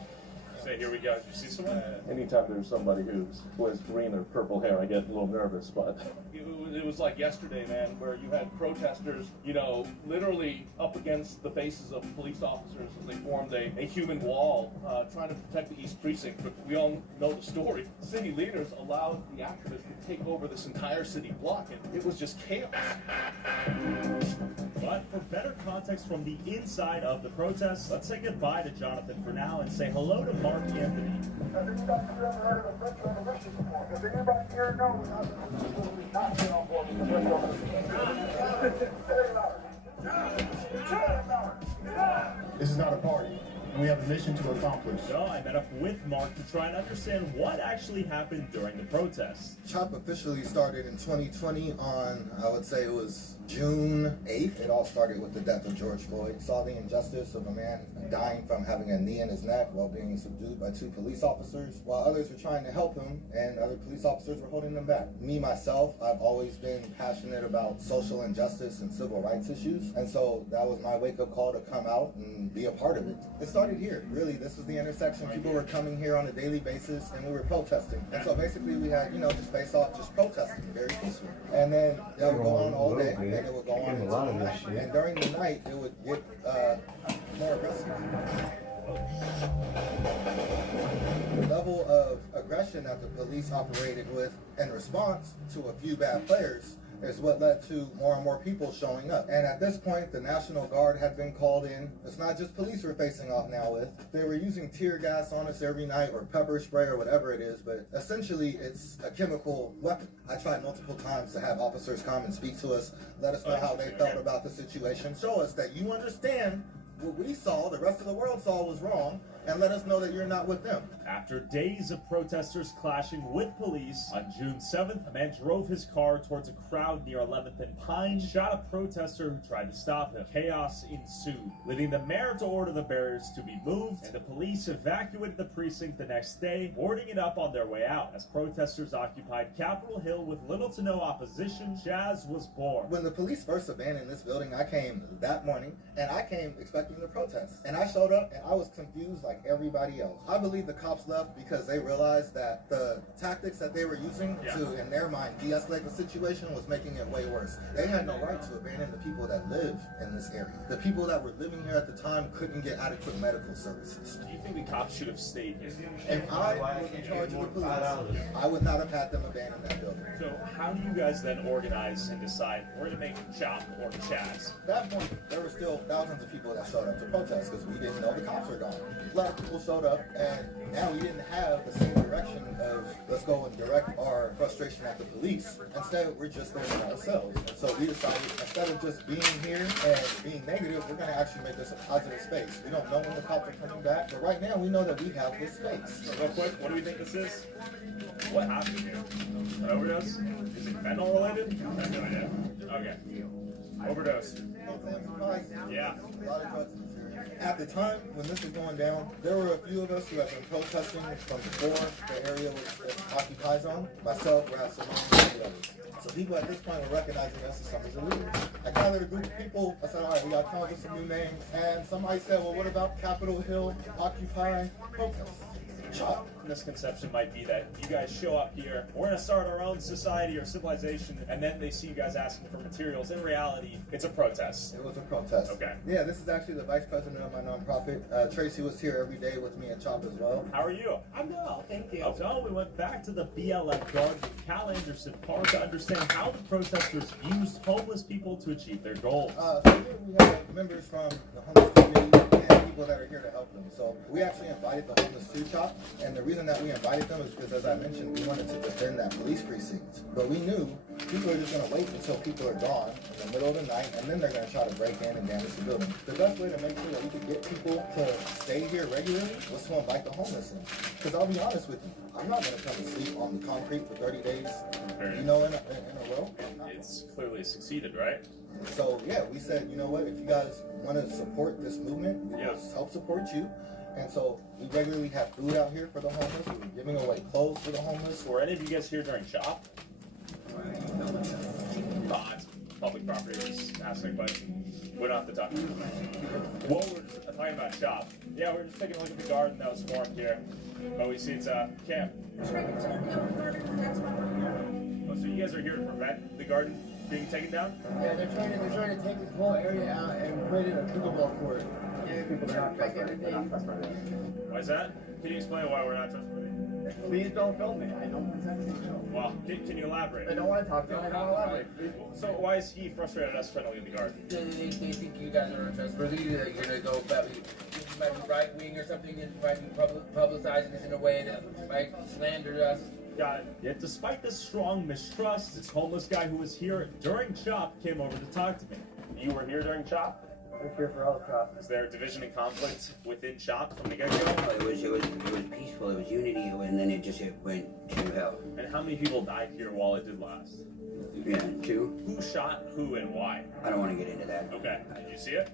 Say, here we go. Did you see someone? Anytime there's somebody who has green or purple hair, I get a little nervous, but it was like yesterday, man, where you had protesters, you know, literally up against the faces of police officers as they formed a human wall trying to protect the East Precinct. But we all know the story. City leaders allowed the activists to take over this entire city block, and it was just chaos. But for better context from the inside of the protest, let's say goodbye to Jonathan for now and say hello to Mark Anthony. Has anybody here ever heard of a French Revolution before? Does anybody here know not been on board with the French Revolution? This is not a party. We have a mission to accomplish. So I met up with Mark to try and understand what actually happened during the protest. CHOP officially started in 2020 on, I would say it was June 8th. It all started with the death of George Floyd. Saw the injustice of a man dying from having a knee in his neck while being subdued by 2 police officers, while others were trying to help him and other police officers were holding them back. Me, myself, I've always been passionate about social injustice and civil rights issues, and so that was my wake-up call to come out and be a part of it. It started here. Really, this was the intersection. People were coming here on a daily basis and we were protesting. And so basically we had, just face off, just protesting, very peaceful. And then that would go on all day. And it would go on until night. And during the night, it would get more aggressive. The level of aggression that the police operated with in response to a few bad players is what led to more and more people showing up. And at this point, the National Guard had been called in. It's not just police we're facing off now with. They were using tear gas on us every night or pepper spray or whatever it is, but essentially it's a chemical weapon. I tried multiple times to have officers come and speak to us, let us know how they felt about the situation, show us that you understand what we saw, the rest of the world saw was wrong, and let us know that you're not with them. After days of protesters clashing with police, on June 7th, a man drove his car towards a crowd near 11th and Pine, shot a protester who tried to stop him. Chaos ensued, leading the mayor to order the barriers to be moved, and the police evacuated the precinct the next day, boarding it up on their way out. As protesters occupied Capitol Hill with little to no opposition, Chaz was born. When the police first abandoned this building, I came that morning, and I came expecting the protest. And I showed up, and I was confused like everybody else. I believe the cops left because they realized that the tactics that they were using to, in their mind, de-escalate the situation was making it way worse. They had no right to abandon the people that live in this area. The people that were living here at the time couldn't get adequate medical services. Do you think the cops should have stayed here? If I was in charge of the police, I would not have had them abandon that building. So how do you guys then organize and decide we're going to make CHOP or Chaz? At that point, there were still thousands of people that showed up to protest because we didn't know the cops were gone. A lot of people showed up, and now we didn't have the same direction of let's go and direct our frustration at the police. Instead, we're just doing it ourselves. And so we decided, instead of just being here and being negative, we're going to actually make this a positive space. We don't know when the cops are coming back, but right now we know that we have this space. So real quick, what do we think this is? What happened here? An overdose? Is it fentanyl related? I have no idea. Okay. Overdose. Yeah. A lot of drugs in this area. At the time when this was going down, there were a few of us who had been protesting from before the area was occupied zone. Myself, Ralph Simone, and others. So people at this point were recognizing us as some of the leaders. I gathered a group of people. I said, all right, we got to come up with some new names. And somebody said, well, what about Capitol Hill Occupy Protest? CHOP. Misconception might be that you guys show up here, we're gonna start our own society or civilization, and then they see you guys asking for materials. In reality, it's a protest. It was a protest. Okay. Yeah, this is actually the vice president of my nonprofit. Tracy was here every day with me at CHOP as well. How are you? I'm well, thank you. So we went back to the BLM Garden in Cal Anderson Park to understand how the protesters used homeless people to achieve their goals. So here we have members from the homeless community and people that are here to help them. So we actually invited the homeless to CHOP, and the reason that we invited them is because, as I mentioned, we wanted to defend that police precinct. But we knew people are just going to wait until people are gone in the middle of the night, and then they're going to try to break in and damage the building. The best way to make sure that we could get people to stay here regularly was to invite the homeless in. Because I'll be honest with you, I'm not going to come and sleep on the concrete for 30 days, you know, in a row. It's clearly succeeded, right? So yeah, we said, you know what, if you guys want to support this movement, we will help support you. And so we regularly have food out here for the homeless. We were giving away clothes for the homeless. Were any of you guys here during CHOP? It's public property. We're just asking a question. We don't have to talk. Well, we're talking about CHOP. Yeah, we're just taking a look at the garden that was formed here. But we see it's a camp. Oh, so you guys are here to prevent the garden being taken down? Yeah, they're trying to take this whole area out and put it in a pickleball court. People are not trustworthy. Why is that? Can you explain why we're not trustworthy? Please don't film me. I don't consent to film. Well, can you elaborate? I don't want to talk to you. I don't want to elaborate. So why is he frustrated at us trying to leave the garden? They think you guys are untrustworthy. That you're going to go might be right wing or something. You might be publicizing this in a way that might slander us. Got it. Yet despite this strong mistrust, this homeless guy who was here during CHOP came over to talk to me. You were here during CHOP? I was here for all the CHOP. Is there a division and conflict within CHOP from the get-go? It was peaceful, it was unity, and then it went to hell. And how many people died here while it did last? Yeah, 2. Who shot who and why? I don't want to get into that. Okay. Did you see it?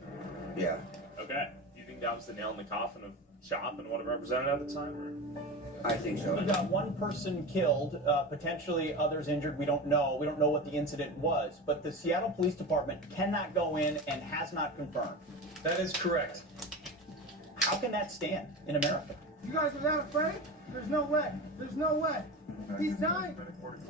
Yeah. Okay. Do you think that was the nail in the coffin of CHOP and what it represented at the time? Or? I think so. We got one person killed, potentially others injured. We don't know. We don't know what the incident was. But the Seattle Police Department cannot go in and has not confirmed. That is correct. How can that stand in America? You guys are that afraid? There's no way. There's no way. He's dying.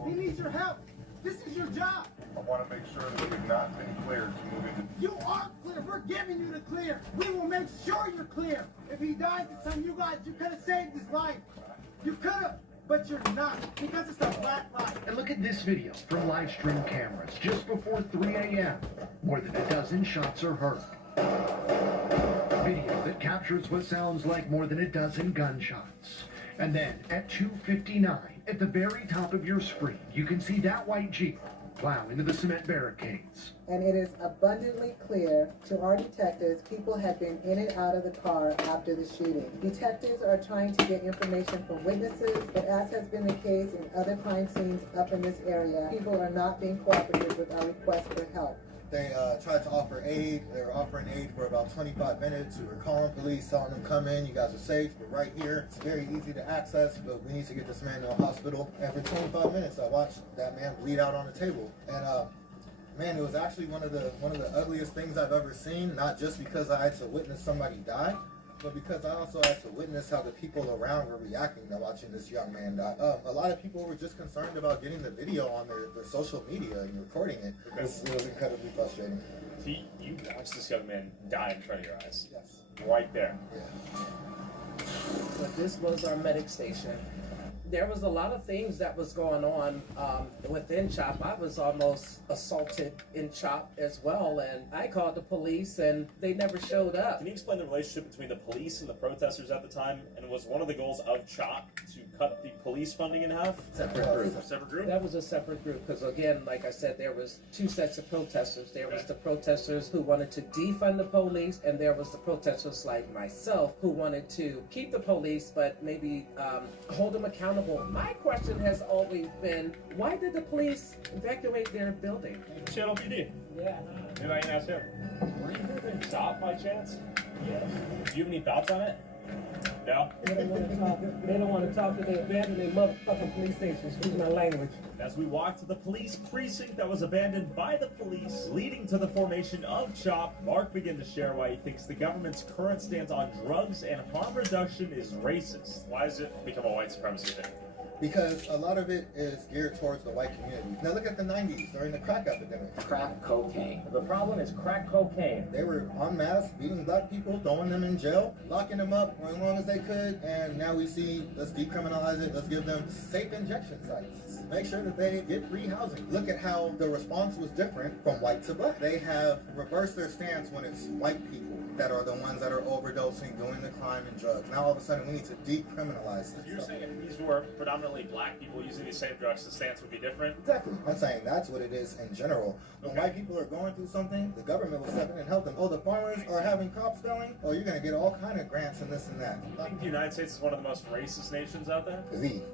He needs your help. This is your job. I want to make sure that we've not been cleared to move into. You are clear. We're giving you the clear. We will make sure you're clear. If he dies this time, you could have saved his life. You could have, but you're not, because it's a black light. And look at this video from live stream cameras just before 3 a.m. More than a dozen shots are heard. Video that captures what sounds like more than a dozen gunshots. And then at 2:59, at the very top of your screen, you can see that white Jeep plow into the cement barricades. And it is abundantly clear to our detectives people had been in and out of the car after the shooting. Detectives are trying to get information from witnesses, but as has been the case in other crime scenes up in this area, people are not being cooperative with our request for help. They tried to offer aid. They were offering aid for about 25 minutes. We were calling police, telling them, come in, you guys are safe, we're right here. It's very easy to access, but we need to get this man to a hospital. And for 25 minutes, I watched that man bleed out on the table. And man, it was actually one of the ugliest things I've ever seen, not just because I had to witness somebody die, but because I also had to witness how the people around were reacting to watching this young man die. A lot of people were just concerned about getting the video on their social media and recording it. It was incredibly frustrating. So you watched this young man die in front of your eyes? Yes. Right there? Yeah. But this was our medic station. There was a lot of things that was going on within CHOP. I was almost assaulted in CHOP as well, and I called the police, and they never showed up. Can you explain the relationship between the police and the protesters at the time? And was one of the goals of CHOP to cut the police funding in half? Separate group. Separate group? That was a separate group, because again, like I said, there was 2 sets of protesters. There was the protesters who wanted to defund the police, and there was the protesters like myself who wanted to keep the police, but maybe hold them accountable. My question has always been, why did the police evacuate their building? Channel PD. Yeah. Maybe I can ask him. Were you here during CHOP by chance? Yes. Do you have any thoughts on it? No? They don't want to talk. They don't want to talk to their abandoned their motherfucking police stations. Excuse my language. As we walk to the police precinct that was abandoned by the police, leading to the formation of CHOP, Mark began to share why he thinks the government's current stance on drugs and harm reduction is racist. Why has it become a white supremacy thing? Because a lot of it is geared towards the white community. Now look at the 90s during the crack epidemic. Crack cocaine. The problem is crack cocaine. They were en masse beating black people, throwing them in jail, locking them up for as long as they could, and now we see, let's decriminalize it, let's give them safe injection sites. Make sure that they get free housing. Look at how the response was different from white to black. They have reversed their stance when it's white people that are the ones that are overdosing, doing the crime and drugs. Now all of a sudden we need to decriminalize this. You're saying if these were predominantly black people using these same drugs, the stance would be different? Exactly. I'm saying that's what it is in general. When white people are going through something, the government will step in and help them. Oh, the farmers are having crops failing? Oh, you're going to get all kind of grants and this and that. I think the United States is one of the most racist nations out there.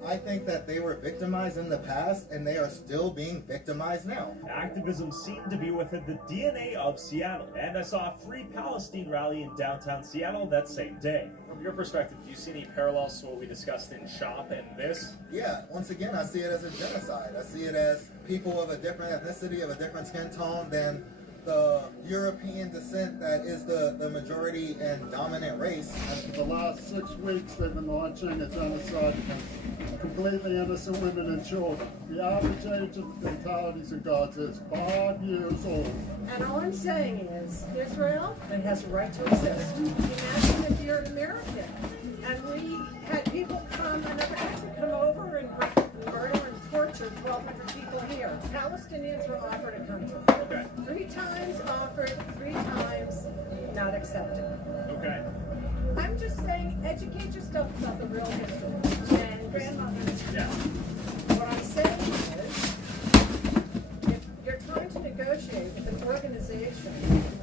I think that they were victimized in the past and they are still being victimized now. Activism seemed to be within the DNA of Seattle, and I saw a Free Palestine rally in downtown Seattle that same day. From your perspective, do you see any parallels to what we discussed in CHOP and this? Yeah, once again, I see it as a genocide. I see it as people of a different ethnicity, of a different skin tone than the European descent that is the majority and dominant race. For the last 6 weeks, they've been launching a genocide against completely innocent women and children. The average age of the fatalities in Gaza is 5 years old. And all I'm saying is, Israel, it has a right to exist. Imagine if you're an American, and we had people from another country come over and murder and torture 1,200 people here. Palestinians were offered a country. Okay. 3 times offered, 3 times not accepted. Okay. I'm just saying, educate yourself about the real history. And grandmothers. Yeah. What I'm saying is, if you're trying to negotiate with an organization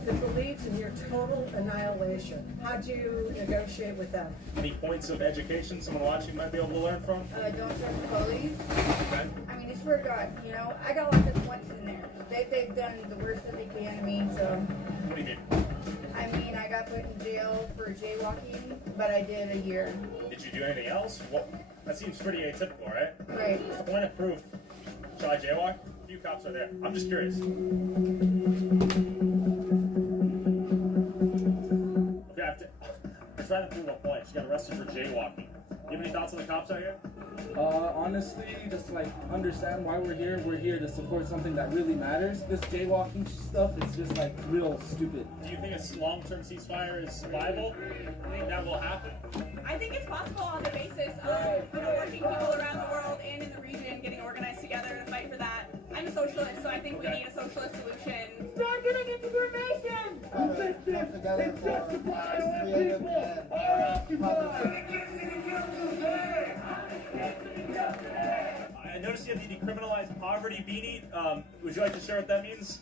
that believes in your total annihilation, how do you negotiate with them? Any points of education someone watching might be able to learn from? Don't trust the police. Okay. I mean, I swear to God, you know, I got lots of points in there. They've done the worst that they can to me, so. What do you mean? I mean, I got put in jail for jaywalking, but I did a year. Did you do anything else? Well, that seems pretty atypical, right? Right. Point of proof. Shall I jaywalk? A few cops are there. I'm just curious. Okay, I'm trying to prove a point. She got arrested for jaywalking. You have any thoughts on the cops out here? Honestly, just like understand why we're here. We're here to support something that really matters. This jaywalking stuff is just like real stupid. Do you think a long-term ceasefire is viable? Do you think that will happen? I think it's possible on the basis of working people around the world and in the region getting organized together to fight for that. I'm a socialist, so I think we need a socialist solution. Start getting information! It's justified when people are occupied! I noticed you have the decriminalized poverty beanie. Would you like to share what that means?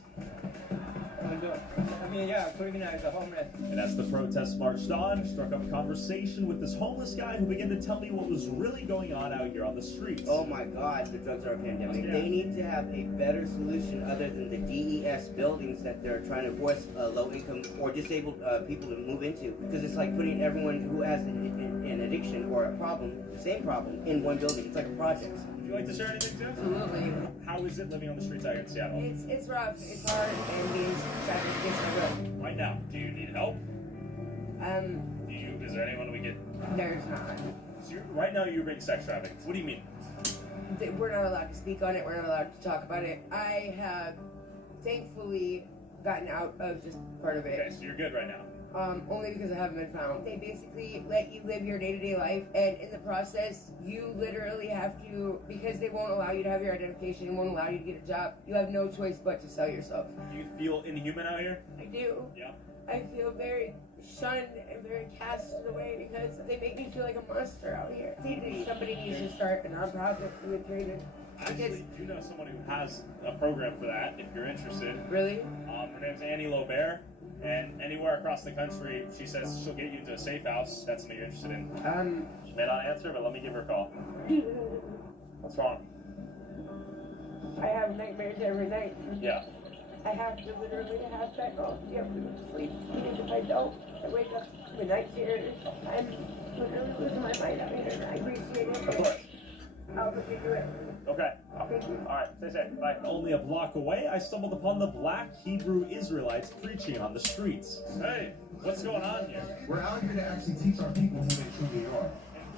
I mean, yeah, criminalize the homeless. And as the protests marched on, struck up a conversation with this homeless guy who began to tell me what was really going on out here on the streets. Oh my God, the drugs are a pandemic. Yeah. They need to have a better solution other than the DES buildings that they're trying to force low-income or disabled people to move into. Because it's like putting everyone who has an addiction or a problem, the same problem, in one building. It's like a project. Would you like to share anything, too? Absolutely. How is it living on the streets out here in Seattle? It's rough. It's hard, and these traffic gets rough. Right now, do you need help? Is there anyone we could... There's not. So right now you're being sex trafficked. What do you mean? We're not allowed to speak on it. We're not allowed to talk about it. I have thankfully gotten out of just part of it. Okay, so you're good right now. Only because I haven't been found. They basically let you live your day-to-day life, and in the process, you literally have to, because they won't allow you to have your identification, won't allow you to get a job, you have no choice but to sell yourself. Do you feel inhuman out here? I do. Yeah. I feel very shunned and very cast away because they make me feel like a monster out here. Somebody needs to start a nonprofit for the treated. I actually do know someone who has a program for that, if you're interested. Really? Her name's Annie Lobert, and anywhere across the country, she says she'll get you to a safe house. That's something you're interested in. She may not answer, but let me give her a call. What's wrong? I have nightmares every night. Yeah. I have to literally have that girl be able to go to sleep. Because if I don't, I wake up with night terrors. I'm literally losing my mind out here. I appreciate it. Of course. I'll look into it. Okay. Alright, stay safe. Bye. Only a block away, I stumbled upon the black Hebrew Israelites preaching on the streets. Hey, what's going on here? We're out here to actually teach our people who they truly are.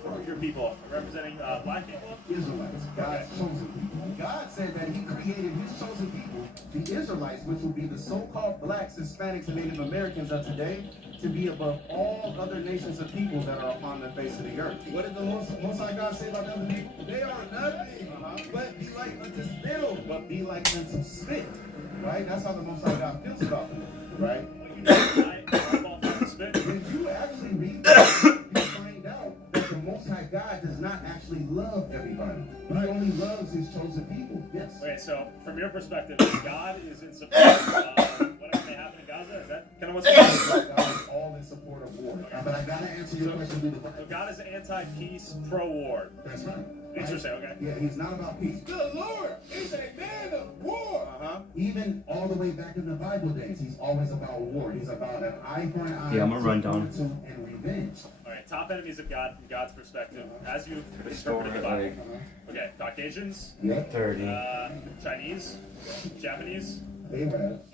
Who are your people? Representing black people? Israelites, God's chosen people. God said that he created his chosen people, the Israelites, which will be the so-called blacks, Hispanics, and Native Americans of today, to be above all other nations of people that are upon the face of the earth. What did the Most High God say about the other people? They are nothing, but be like unto spittle, but be like unto spit. Right? That's how the Most High God feels about them. Right? When you actually read that, you find out that the Most High God does not actually love everybody. He only loves his chosen people. Yes. Wait, so from your perspective, God is in support of whatever may happen in Gaza? Is that kind of what's going on? God is all in support of war. But I gotta answer your question. So God is anti-peace, pro-war. That's right. Interesting, okay. Yeah, he's not about peace. The Lord is a man of war. Even all the way back in the Bible days, he's always about war. He's about an eye for an eye. Yeah, I'm gonna run down. And revenge. All right, top enemies of God from God's perspective, as you've interpreted the Bible. Okay, Caucasians. Yep. 30. Chinese, Japanese,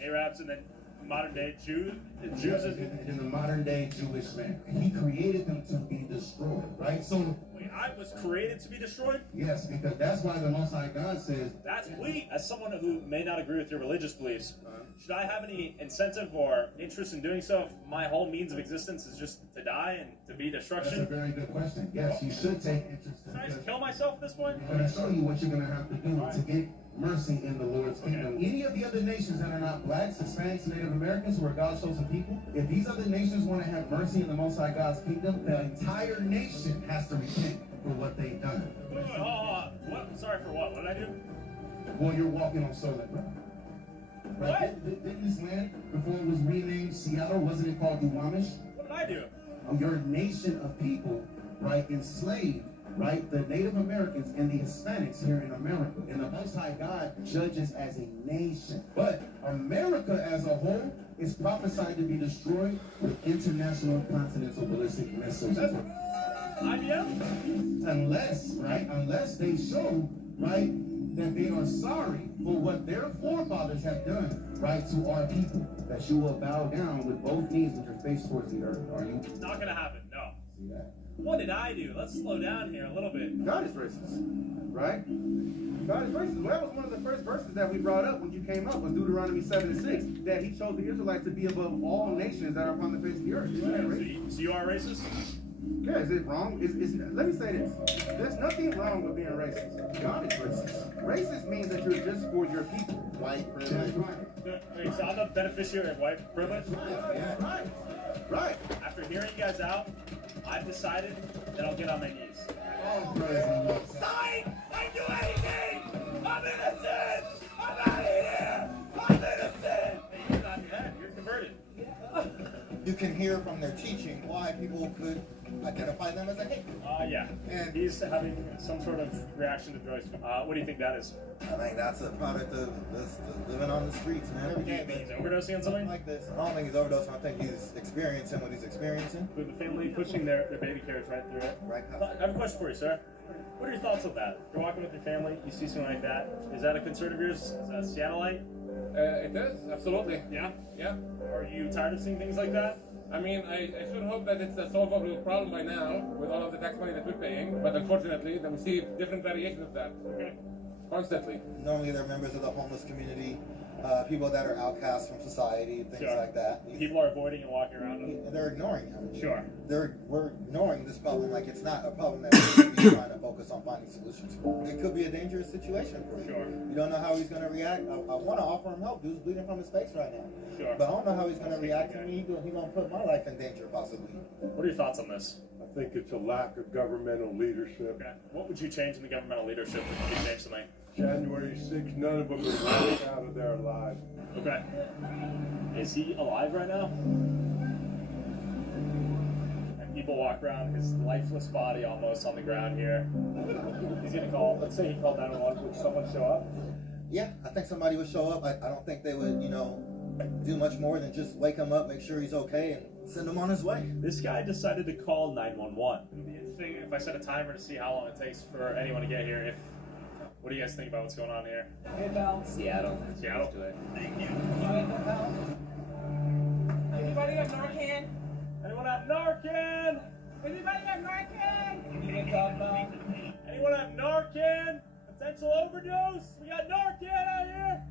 Arabs, and then modern day Jews. In the modern day Jewish man, he created them to be destroyed. Right. So. Wait, I was created to be destroyed? Yes, because that's why the Most High God says. That's we. As someone who may not agree with your religious beliefs, should I have any incentive or interest in doing so if my whole means of existence is just to die and to be destruction? That's a very good question. Yes, you should take interest in Should I just kill myself at this point? I'm going to show you what you're going to have to do to get mercy in the Lord's kingdom. Any of the other nations that are not blacks, Hispanics, Native Americans, who are God's chosen people, if these other nations want to have mercy in the Most High God's kingdom, the entire nation has to repent for what they've done. What? Sorry for what? What did I do? Well, you're walking on solid ground. Right? Didn't this land, before it was renamed Seattle, wasn't it called Duwamish? What did I do? Your nation of people, right, enslaved, right, the Native Americans and the Hispanics here in America. And the Most High God judges as a nation. But America as a whole is prophesied to be destroyed with international continental ballistic missiles. Unless they show, right, that they are sorry for what their forefathers have done, right, to our people. That you will bow down with both knees with your face towards the earth. Are you? It's not gonna happen, no. See that? What did I do? Let's slow down here a little bit. God is racist, right? God is racist. Well, that was one of the first verses that we brought up when you came up, was Deuteronomy 7:6, that he chose the Israelites to be above all nations that are upon the face of the earth. Isn't that racist? So you are racist? Yeah, is it wrong? Let me say this. There's nothing wrong with being racist. God is racist. Racist means that you're just for your people. White privilege. Wait, so I'm a beneficiary of white privilege? Yeah. Right. After hearing you guys out, I've decided that I'll get on my knees. Oh, praise Sign! I do anything! I'm innocent! I'm out of here! I'm innocent! Hey, you're not dead. You're converted. You can hear from their teaching why people could identify them as a hate group. Yeah. And he's having some sort of reaction to drugs. What do you think that is? I think that's a product of this living on the streets, man. He's overdosing on something? Like this. I don't think he's overdosing. I think he's experiencing what he's experiencing. With the family pushing their baby carriage right through it. Right. I have a question for you, sir. What are your thoughts on that? You're walking with your family, you see something like that. Is that a concern of yours as a Seattleite? It is, absolutely. Yeah? Yeah. Are you tired of seeing things like that? I mean, I should hope that it's a solvable problem by now with all of the tax money that we're paying, but unfortunately, then we see different variations of that. Okay. Constantly. Normally, they're members of the homeless community, people that are outcasts from society, things like that. People are avoiding and walking around them. They're ignoring him. Sure. We're ignoring this problem like it's not a problem that we should be trying to focus on finding solutions for. It could be a dangerous situation for you. Sure. You don't know how he's going to react. I want to offer him help. Dude's bleeding from his face right now. Sure. But I don't know how he's going to react to me. He's going to put my life in danger, possibly. What are your thoughts on this? I think it's a lack of governmental leadership. Okay. What would you change in the governmental leadership if you could change something? January 6th, none of them are walked out of there alive. Okay. Is he alive right now? And people walk around his lifeless body almost on the ground here. He's gonna call, let's say he called 911, would someone show up? Yeah, I think somebody would show up. I don't think they would, you know, do much more than just wake him up, make sure he's okay, and send him on his way. This guy decided to call 911. It'd be interesting if I set a timer to see how long it takes for anyone to get here. What do you guys think about what's going on here? Hey, Val. Seattle. Anybody have Narcan? Anyone have Narcan? Anybody have Narcan? Anyone have Narcan? Potential overdose? We got Narcan out here.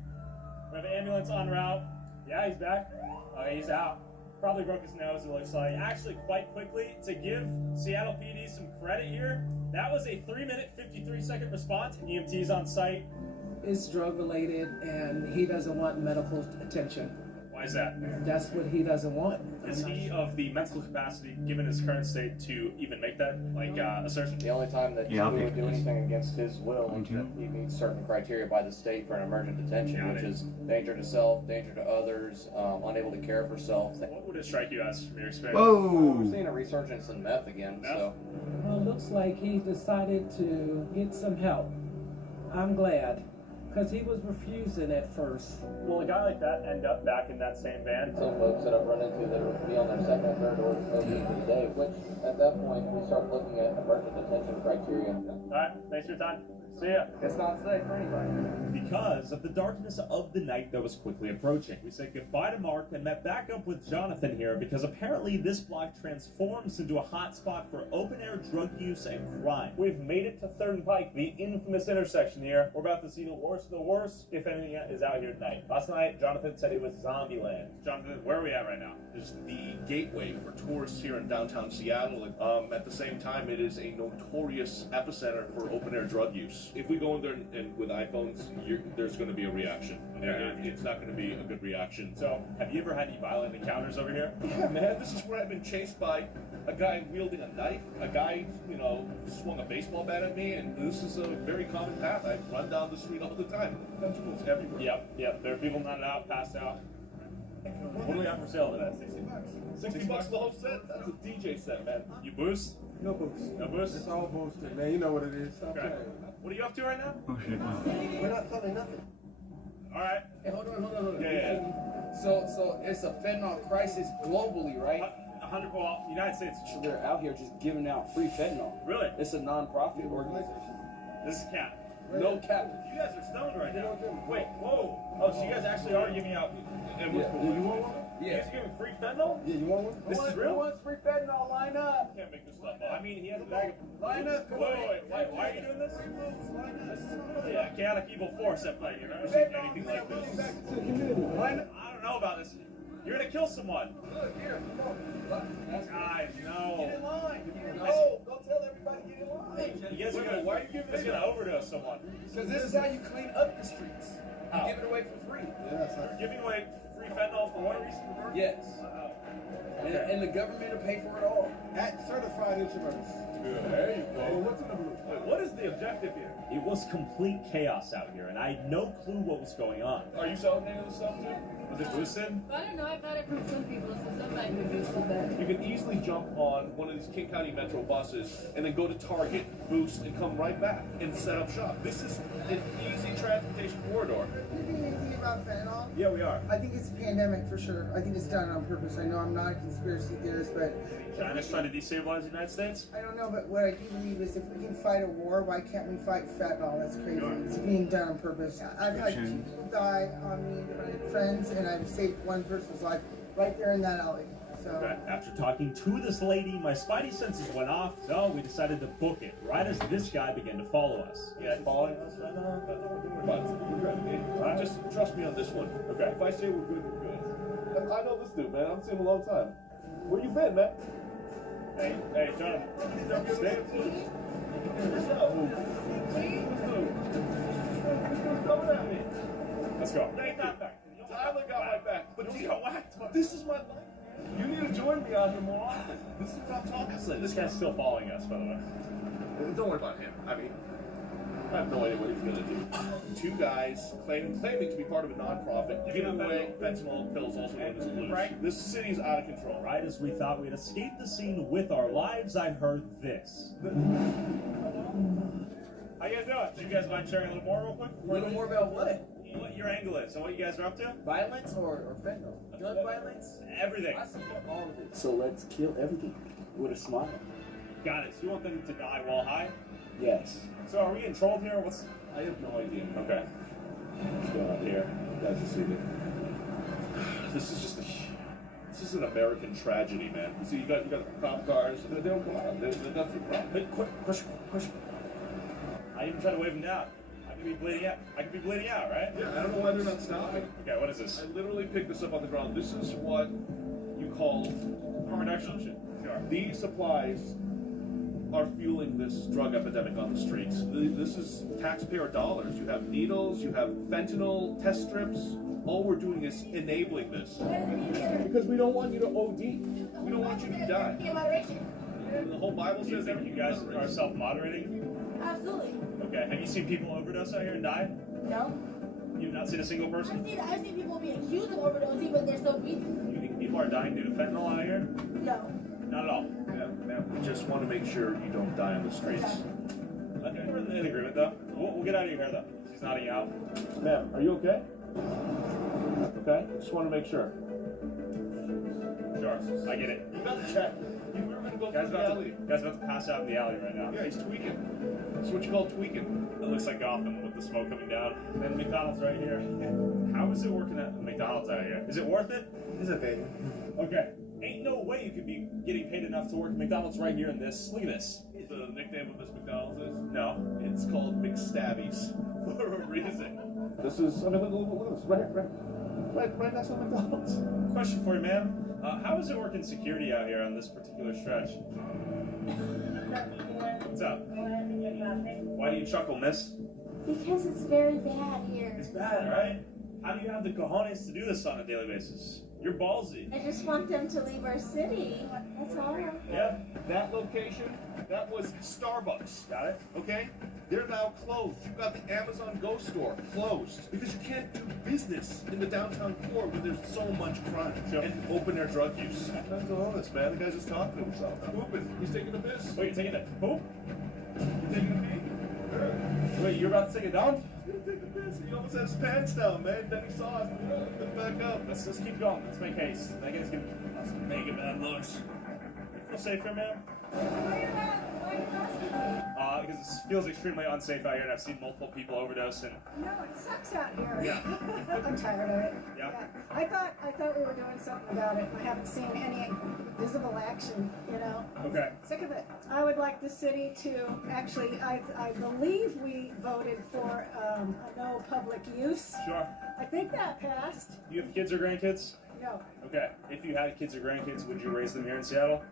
We have an ambulance en route. Yeah, he's back. He's out. Probably broke his nose, it looks like. Actually, quite quickly, to give Seattle PD some credit here, that was a 3-minute, 53-second response. EMT's on site. It's drug related, and he doesn't want medical attention. Why is that? That's what he doesn't want. Is he of the mental capacity, given his current state, to even make that assertion? The only time that he would do anything against his will is that he meets certain criteria by the state for an emergent detention, which is danger to self, danger to others, unable to care for self. What would it strike you as from your experience? We're seeing a resurgence in meth again. So Well, it looks like he decided to get some help. I'm glad. Because he was refusing at first. Will a guy like that end up back in that same van? some folks that I've run into that will be on their second or third or so for the day, which at that point we start looking at emergent detention criteria. Alright, thanks for your time. See ya. It's not safe for anybody. Because of the darkness of the night that was quickly approaching, we said goodbye to Mark and met back up with Jonathan here because apparently this block transforms into a hotspot for open-air drug use and crime. We've made it to 3rd and Pike, the infamous intersection here. We're about to see the worst of the worst, if anything is out here tonight. Last night, Jonathan said it was Zombieland. Jonathan, where are we at right now? Is the gateway for tourists here in downtown Seattle. At the same time, it is a notorious epicenter for open-air drug use. If we go in there and with iPhones, there's going to be a reaction. It's not going to be a good reaction. So, have you ever had any violent encounters over here? Yeah, man, this is where I've been chased by a guy wielding a knife. A guy, swung a baseball bat at me, and this is a very common path. I run down the street all the time. Vegetables everywhere. Yep. There are people nodded out, passed out. What do we have for sale today? $60 $60 the whole set? That's a DJ set, man. You boost? No boost. No boost? It's all boosted, man. You know what it is. Stop Okay. playing. What are you up to right now? Oh, shit. We're not selling nothing. Alright. Hey, hold on. Yeah. So it's a fentanyl crisis globally, right? 100, well, United States. So they're out here just giving out free fentanyl. Really? It's a non-profit organization. This is cap. No cap. You guys are stoned right now. Wait, whoa. Oh, so you guys actually are giving out. Yeah. You want one? You guys are giving free fentanyl? Yeah, you want one? This is real? Who wants free fentanyl? Line up. Can't make this stuff up. I mean, he has a bag of. Line up. Come Wait. Why are you doing this? This is really a chaotic evil force at play. You've never seen anything like this. I don't know about this. You're gonna kill someone. Look, here, come on. Guys, no. Get in line. No, don't tell everybody get in line. You guys are gonna, why are you giving this? Gonna overdose someone. Because this is how you clean up the streets. You give it away for free. You're giving away free fentanyl for what reason? Yes. And the government will pay for it all. At certified introverts. There you go. Well, what's in the blue? What is the objective here? It was complete chaos out here, and I had no clue what was going on. Are you selling any of this stuff too? Was it boosted? I don't know. I got it from some people, so somebody could use it better. You can easily jump on one of these King County Metro buses and then go to Target, boost, and come right back and set up shop. This is an easy transportation corridor. Anything about fentanyl? Yeah, we are. I think it's a pandemic for sure. I think it's done on purpose. I know I'm not a conspiracy theorist, but China's trying to destabilize the United States? I don't know, but what I do believe is if we can fight a war, why can't we fight fentanyl? That's crazy. It's being done on purpose. I've had people die on me, friends, and I've saved one person's life right there in that alley. So. Okay. After talking to this lady, my spidey senses went off, so we decided to book it right as this guy began to follow us. You guys following us right now? Just trust me on this one. Okay. If I say we're good, we're good. I know this dude, man. I've seen him a long time. Where you been, man? Hey, John. Stay. What's up? This dude's coming at me. Let's go. Tyler got my back. But this is my life. You need to join me out here more often. This is what I'm talking about. This guy's still following us, by the way. Don't worry about him. I mean, I have no idea what he's gonna do. Two guys claiming to be part of a nonprofit, giving away fentanyl pills, also known as blues. This city's out of control. Right as we thought we'd escaped the scene with our lives, I heard this. How you guys doing? So you guys mind sharing a little more real quick? A little more about what? what your angle is and what you guys are up to? Violence or fentanyl? Drug violence? Everything. I support all of it. So let's kill everything with a smile. Got it. So you want them to die while high? Yes. So are we getting trolled here? What's... I have no idea. Okay. What's going on here? You guys will see it. This is just this is an American tragedy, man. You see, you got cop cars. They don't come out. That's the problem. Hey, quick, push. I even tried to wave them down. I could be bleeding out. Right? Yeah, I don't know why they're not stopping. Okay, what is this? I literally picked this up on the ground. This is what you call harm reduction shit. Sure. These supplies are fueling this drug epidemic on the streets. This is taxpayer dollars. You have needles, you have fentanyl test strips. All we're doing is enabling this. Because we don't want you to OD. We don't want you to die. The whole Bible Do you says think that you guys are self-moderating? Absolutely. Okay, have you seen people overdose out here and die? No. You've not seen a single person? I've seen people be accused of overdosing, but they're still breathing. You think people are dying due to fentanyl out here? No. Not at all. Yeah, ma'am, we just want to make sure you don't die on the streets. Okay, we're in agreement though. We'll get out of your hair though. She's nodding out. Ma'am, are you okay? Okay, just want to make sure. Sure, I get it. You got the check. We were going to go Guy's through the about alley. guy's about to pass out in the alley right now. Yeah, he's tweaking. That's what you call tweaking. It looks like Gotham with the smoke coming down. And McDonald's right here. How is it working at McDonald's out here? Is it worth it? He's a baby. Okay. Ain't no way you could be getting paid enough to work at McDonald's right here in this. Look at this. The nickname of this McDonald's is? No. It's called McStabbies. For a reason. This is, I mean, look at this. Right next to McDonald's. Question for you, ma'am. How is it working security out here on this particular stretch? What's up? Why do you chuckle, miss? Because it's very bad here. It's bad, right? How do you have the cojones to do this on a daily basis? You're ballsy. I just want them to leave our city. That's all. Yeah, that location, that was Starbucks. Got it? Okay? They're now closed. You've got the Amazon Go store closed because you can't do business in the downtown core where there's so much crime and open air drug use. Don't do all this, man. The guy's just talking to himself. Pooping. He's taking a piss. Wait, you're taking a poop? You're taking a pee? Wait, you're about to take it down? He's gonna take a piss. He almost had his pants down, man. Then he saw us. Put it back up. Let's keep going. Let's make haste. That guy's giving us mega bad looks. You feel safe here, ma'am? Because it feels extremely unsafe out here, and I've seen multiple people overdose. And No, it sucks out here. Yeah. I'm tired of it. Yeah. I thought we were doing something about it. I haven't seen any visible action, you know. Okay. Sick of it. I would like the city to actually, I believe we voted for a no public use. Sure. I think that passed. Do you have kids or grandkids? No. Okay. If you had kids or grandkids, would you raise them here in Seattle?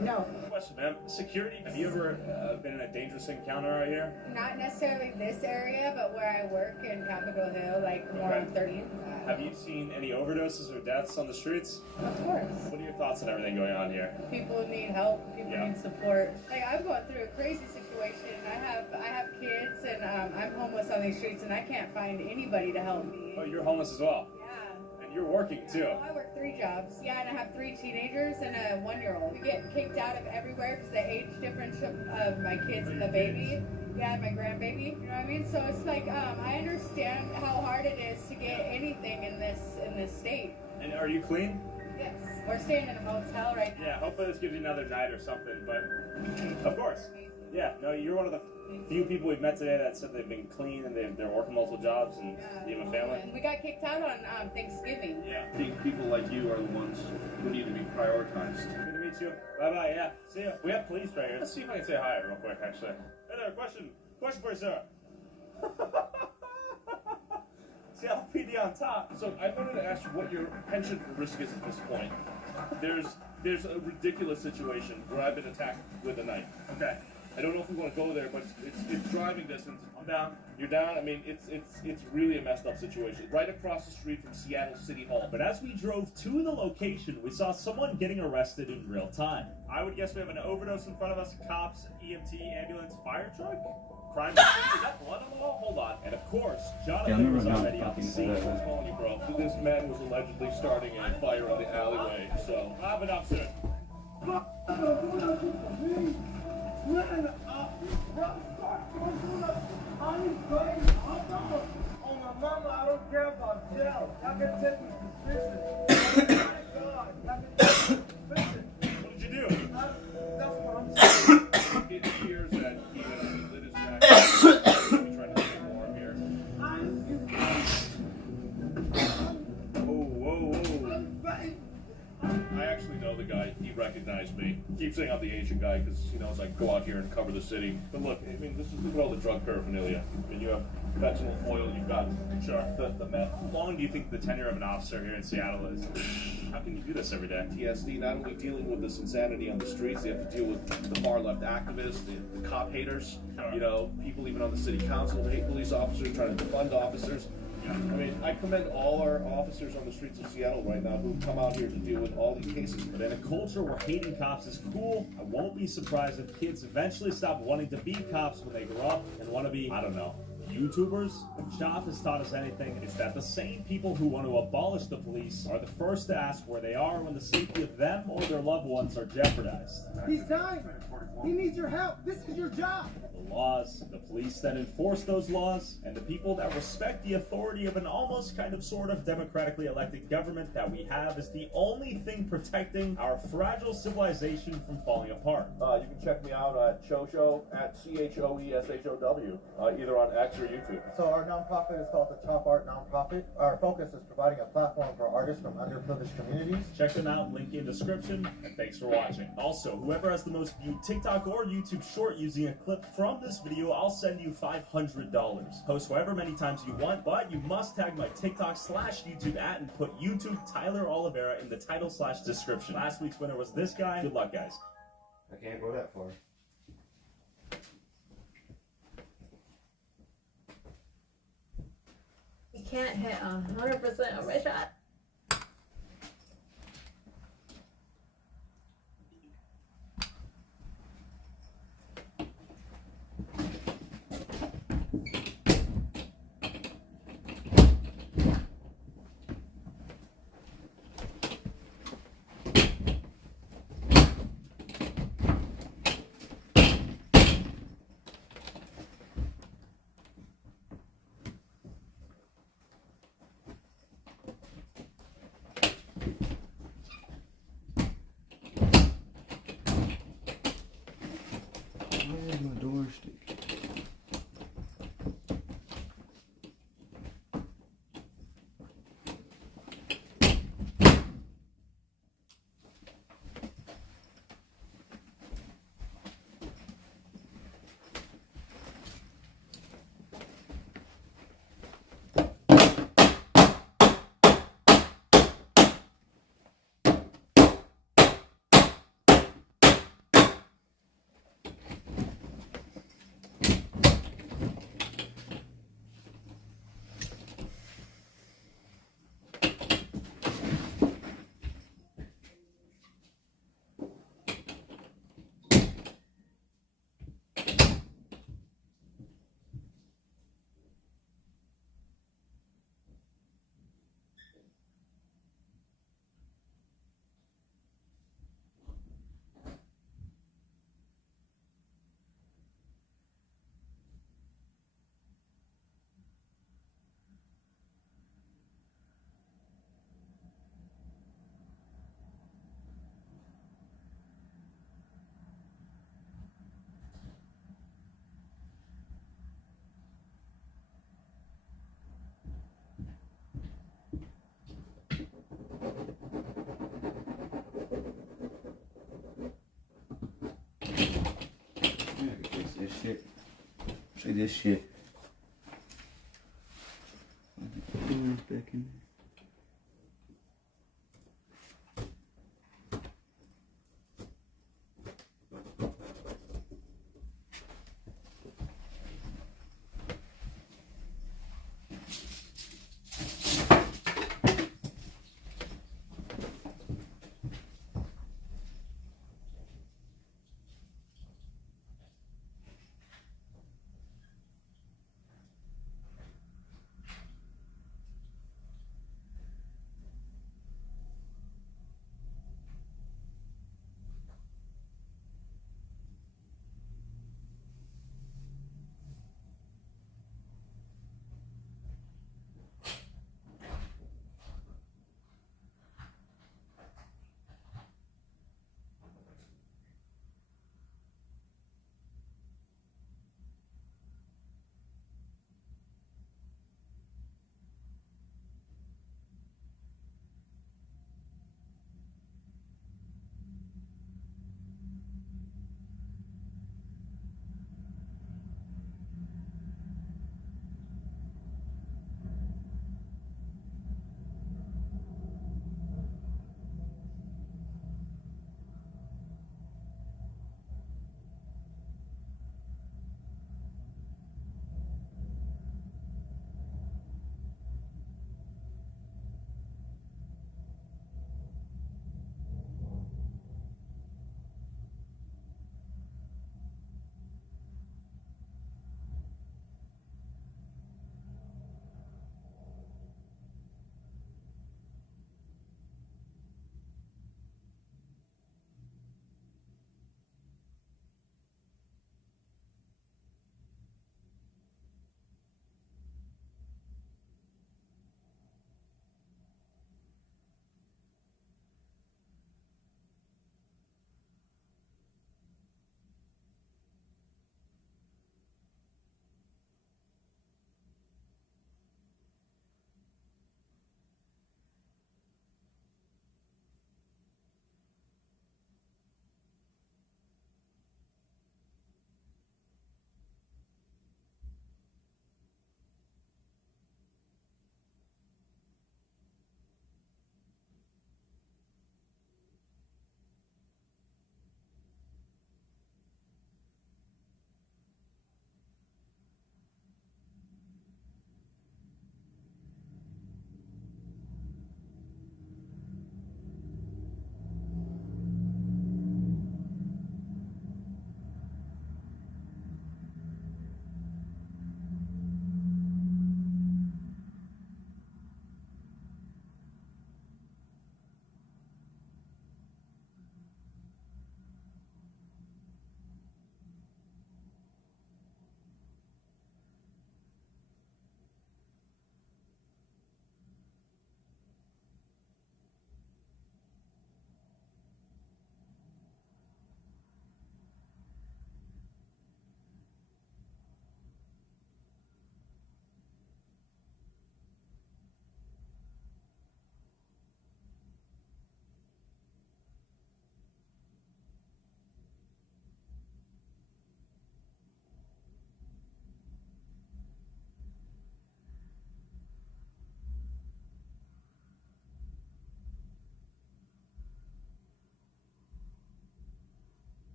No. Question, ma'am. Security. Have you ever been in a dangerous encounter out here? Not necessarily this area, but where I work in Capitol Hill, like more on 30th. Have you seen any overdoses or deaths on the streets? Of course. What are your thoughts on everything going on here? People need help. People need support. Like I'm going through a crazy situation. I have kids, and I'm homeless on these streets, and I can't find anybody to help me. Oh, you're homeless as well. Yeah. And you're working too. I work 3 jobs. Yeah, and I have 3 teenagers and a 1-year-old. We get kicked out of everywhere because the age difference of my kids and the baby. Yeah, and my grandbaby. You know what I mean? So it's like I understand how hard it is to get anything in this state. And are you clean? Yes. We're staying in a motel right now. Yeah, hopefully this gives you another night or something, but of course. Yeah, no, you're one of the few people we've met today that said they've been clean and they're working multiple jobs and you have a family. And we got kicked out on Thanksgiving. Yeah. I think people like you are the ones who need to be prioritized. Good to meet you. Bye-bye, yeah. See ya. We have police right here. Let's see if I can say hi real quick, actually. Hey there, question for you, sir. Seattle PD on top. So I wanted to ask you what your pension risk is at this point. There's a ridiculous situation where I've been attacked with a knife. Okay. I don't know if we want to go there, but it's driving distance. I'm down. You're down. I mean, it's really a messed up situation. Right across the street from Seattle City Hall. But as we drove to the location, we saw someone getting arrested in real time. I would guess we have an overdose in front of us, cops, EMT, ambulance, fire truck? Crime scene? Is that blood on the wall? Hold on. And of course, Jonathan was already on the scene. I'm telling you, bro. This man was allegedly starting a fire in the alleyway, so... Wrap it up, sir. mama, I don't care about jail. I can take me suspicion. My God, I can take me suspicion. What did you do? That's what I'm saying. It appears that he lit his jacket. He's trying to get more here. Whoa. I actually know the guy. He recognized me. Keep saying I'm the Asian guy because he knows I go out here and cover the city. But look, I mean, look at all the drug paraphernalia. I mean, you have fentanyl foil, you've got the meth. How long do you think the tenure of an officer here in Seattle is? How can you do this every day? PTSD, not only dealing with this insanity on the streets, they have to deal with the far left activists, the cop haters, you know, people even on the city council who hate police officers, trying to defund officers. I mean, I commend all our officers on the streets of Seattle right now who come out here to deal with all these cases. But in a culture where hating cops is cool, I won't be surprised if kids eventually stop wanting to be cops when they grow up and want to be, I don't know, YouTubers. If Chop has taught us anything, it's that the same people who want to abolish the police are the first to ask where they are when the safety of them or their loved ones are jeopardized. He's dying. He needs your help. This is your job. The laws, the police that enforce those laws, and the people that respect the authority of an almost kind of sort of democratically elected government that we have is the only thing protecting our fragile civilization from falling apart. You can check me out at Choshow, at CHOESHOW, either on X or YouTube. So our nonprofit is called the Chop Art Nonprofit. Our focus is providing a platform for artists from underprivileged communities. Check them out, link in description, and thanks for watching. Also, whoever has the most viewed TikTok or YouTube short using a clip from this video, I'll send you $500. Post however many times you want, but you must tag my TikTok/YouTube @ and put YouTube Tyler Oliveira in the title/description. Last week's winner was this guy. Good luck, guys. I can't go that far. You can't hit 100% of my shot. Where's my door stick? This shit. Say this shit. Back in there.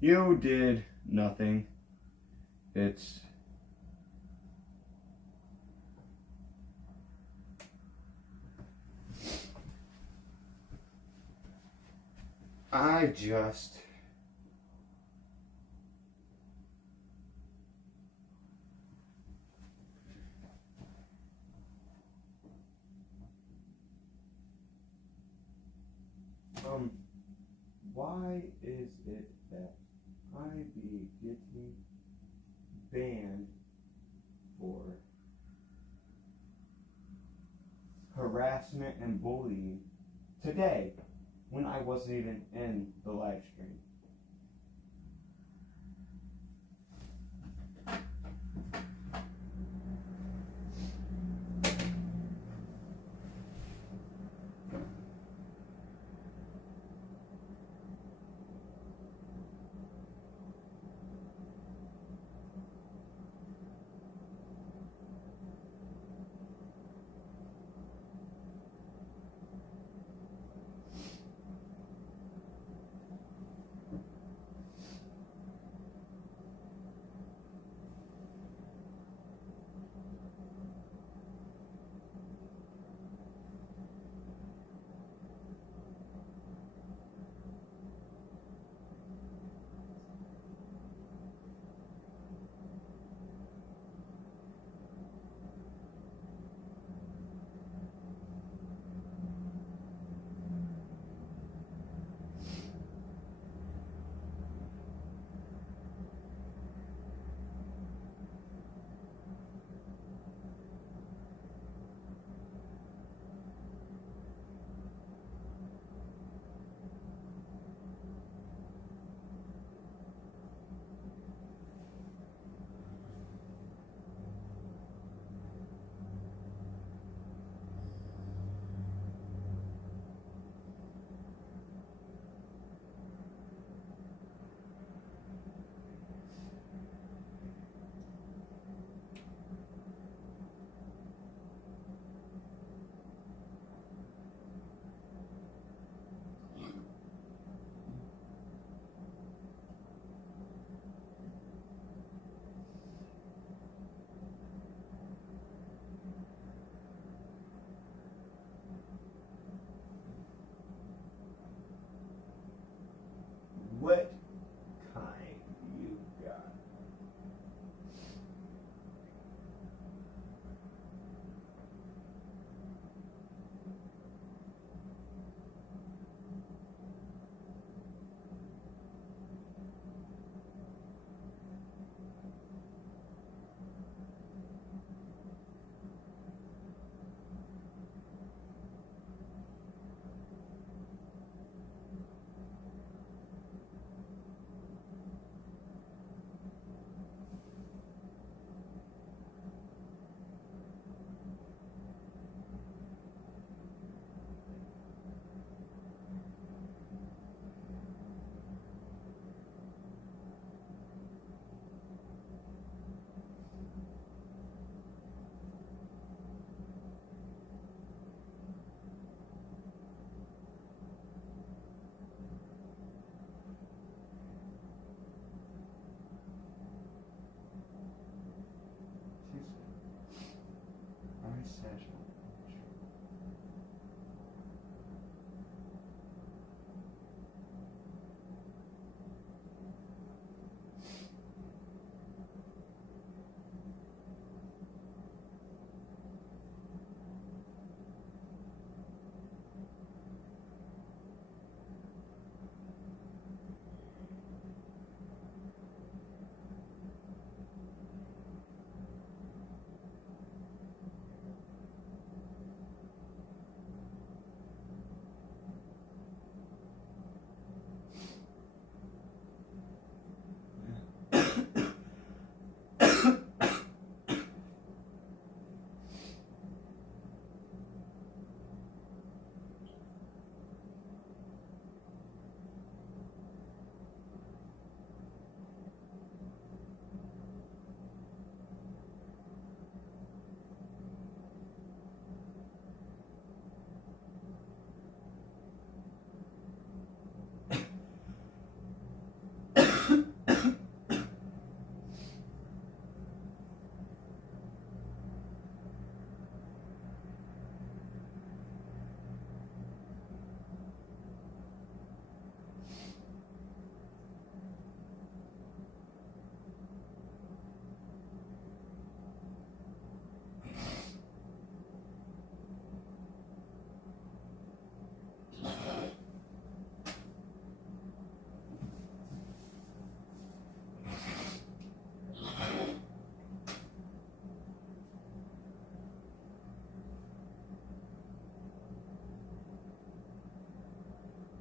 You did nothing. It's... I just... why is it that I be getting banned for harassment and bullying today when I wasn't even in the live stream?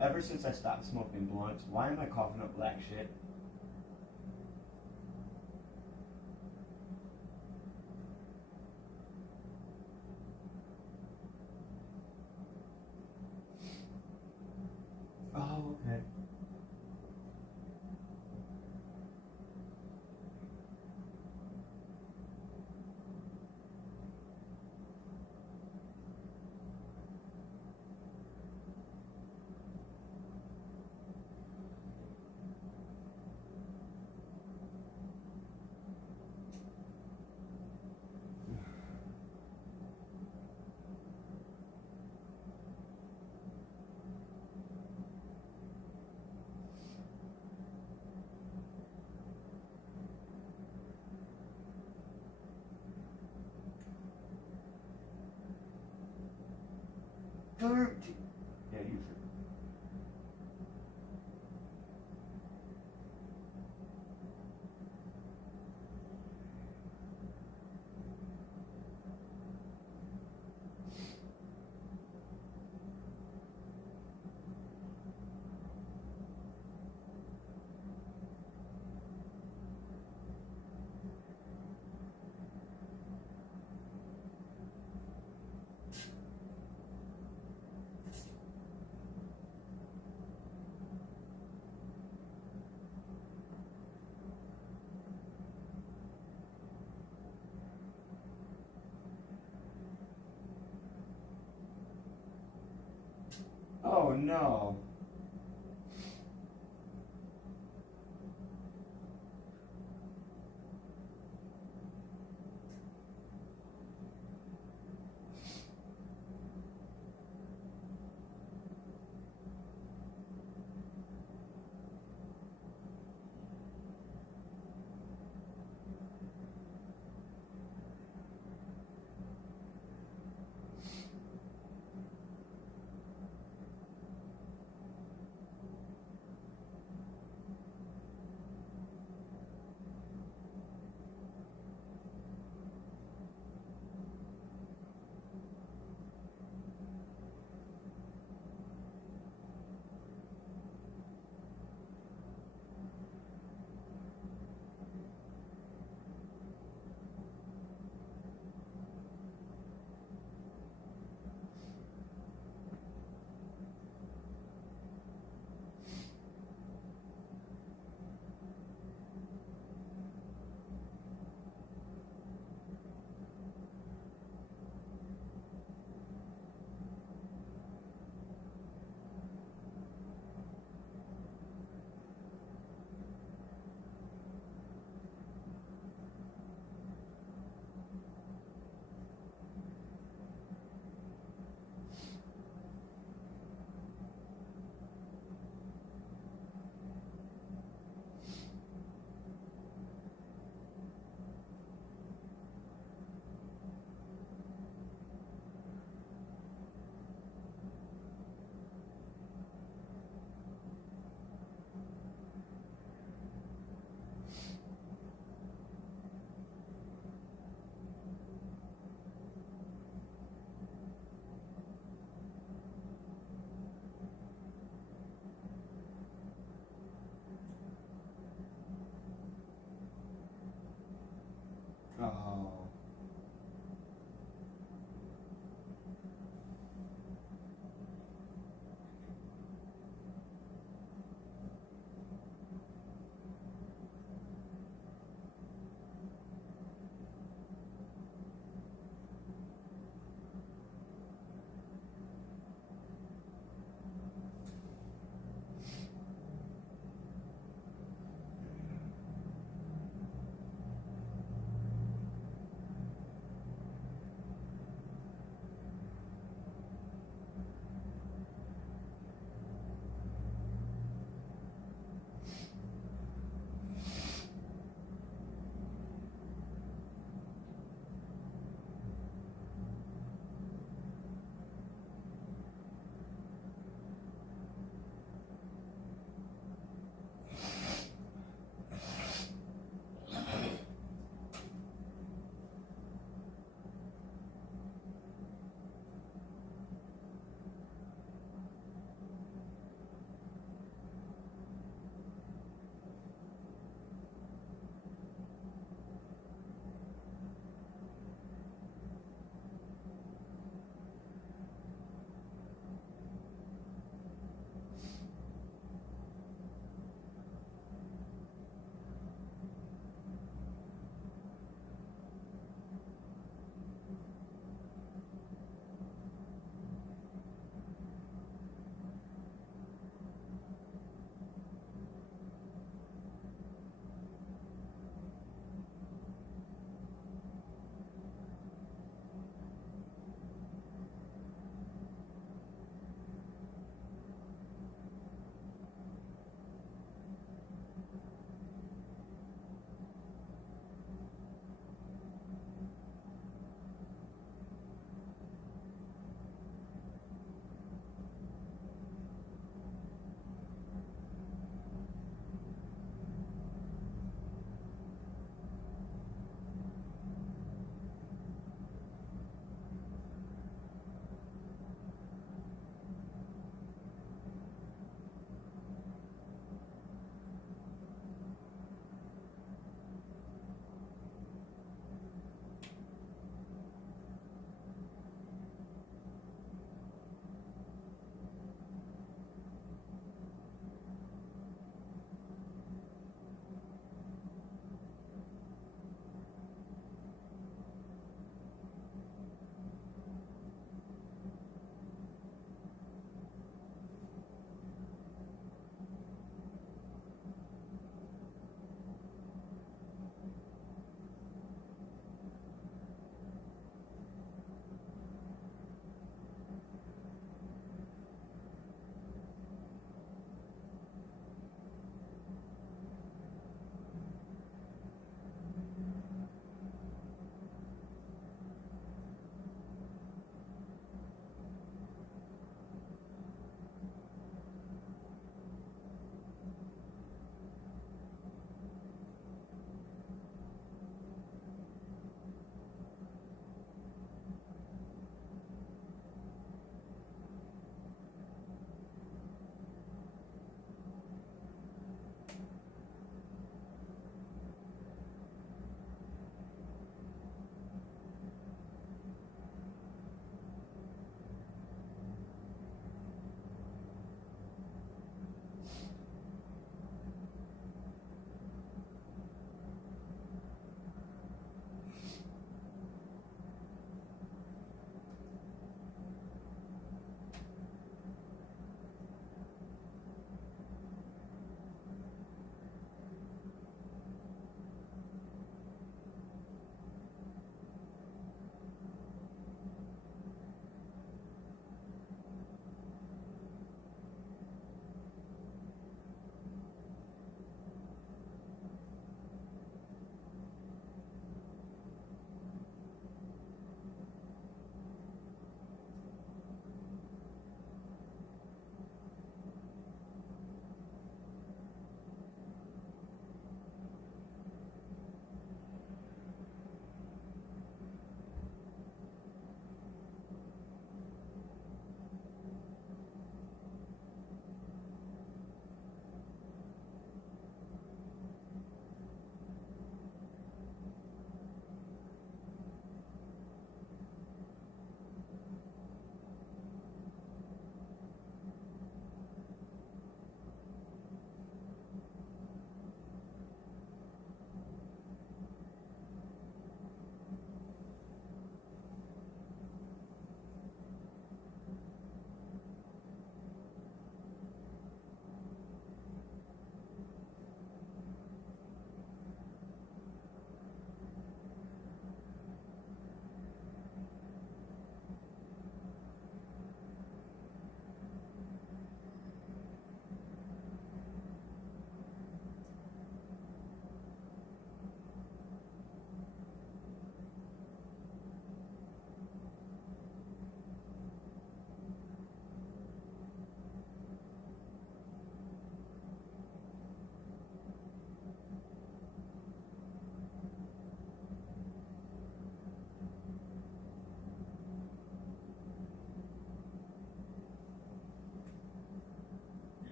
Ever since I stopped smoking blunts, why am I coughing up black shit? Oh, okay. Yeah, you should. Oh no.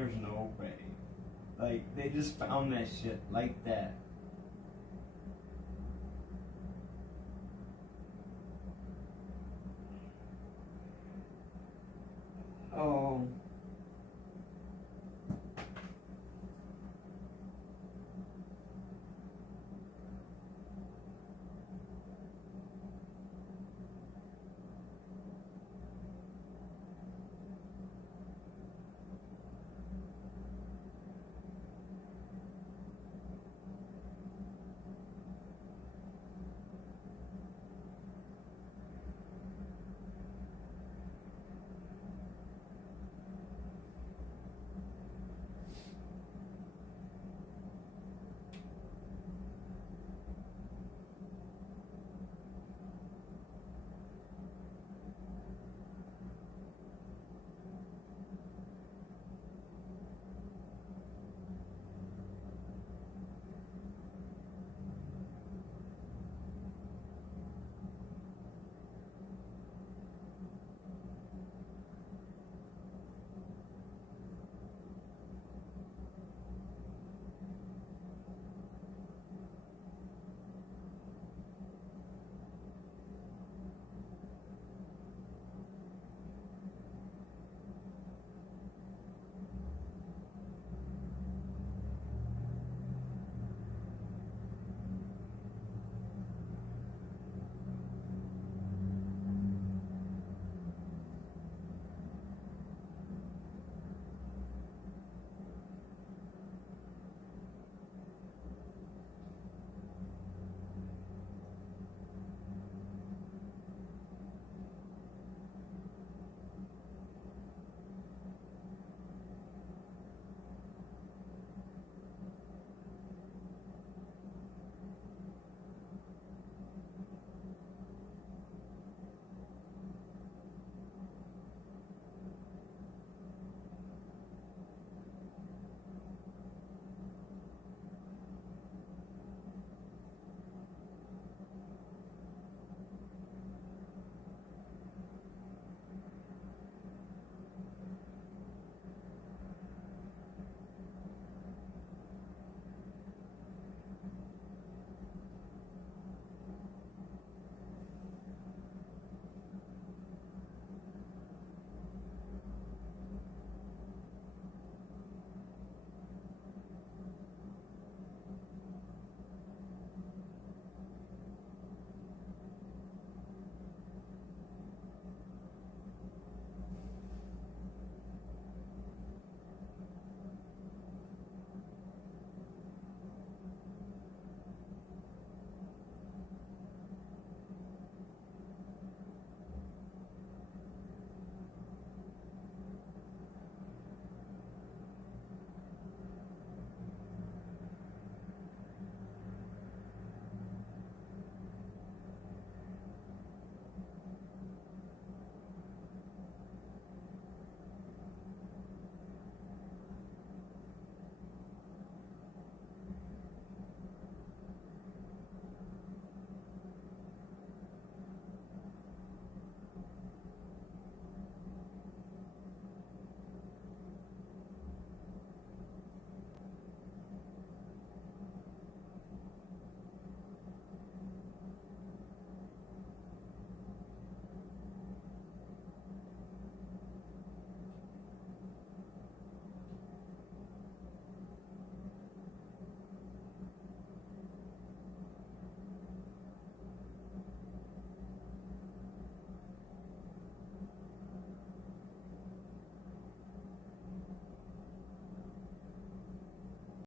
There's no way. Like, they just found that shit like that. Oh.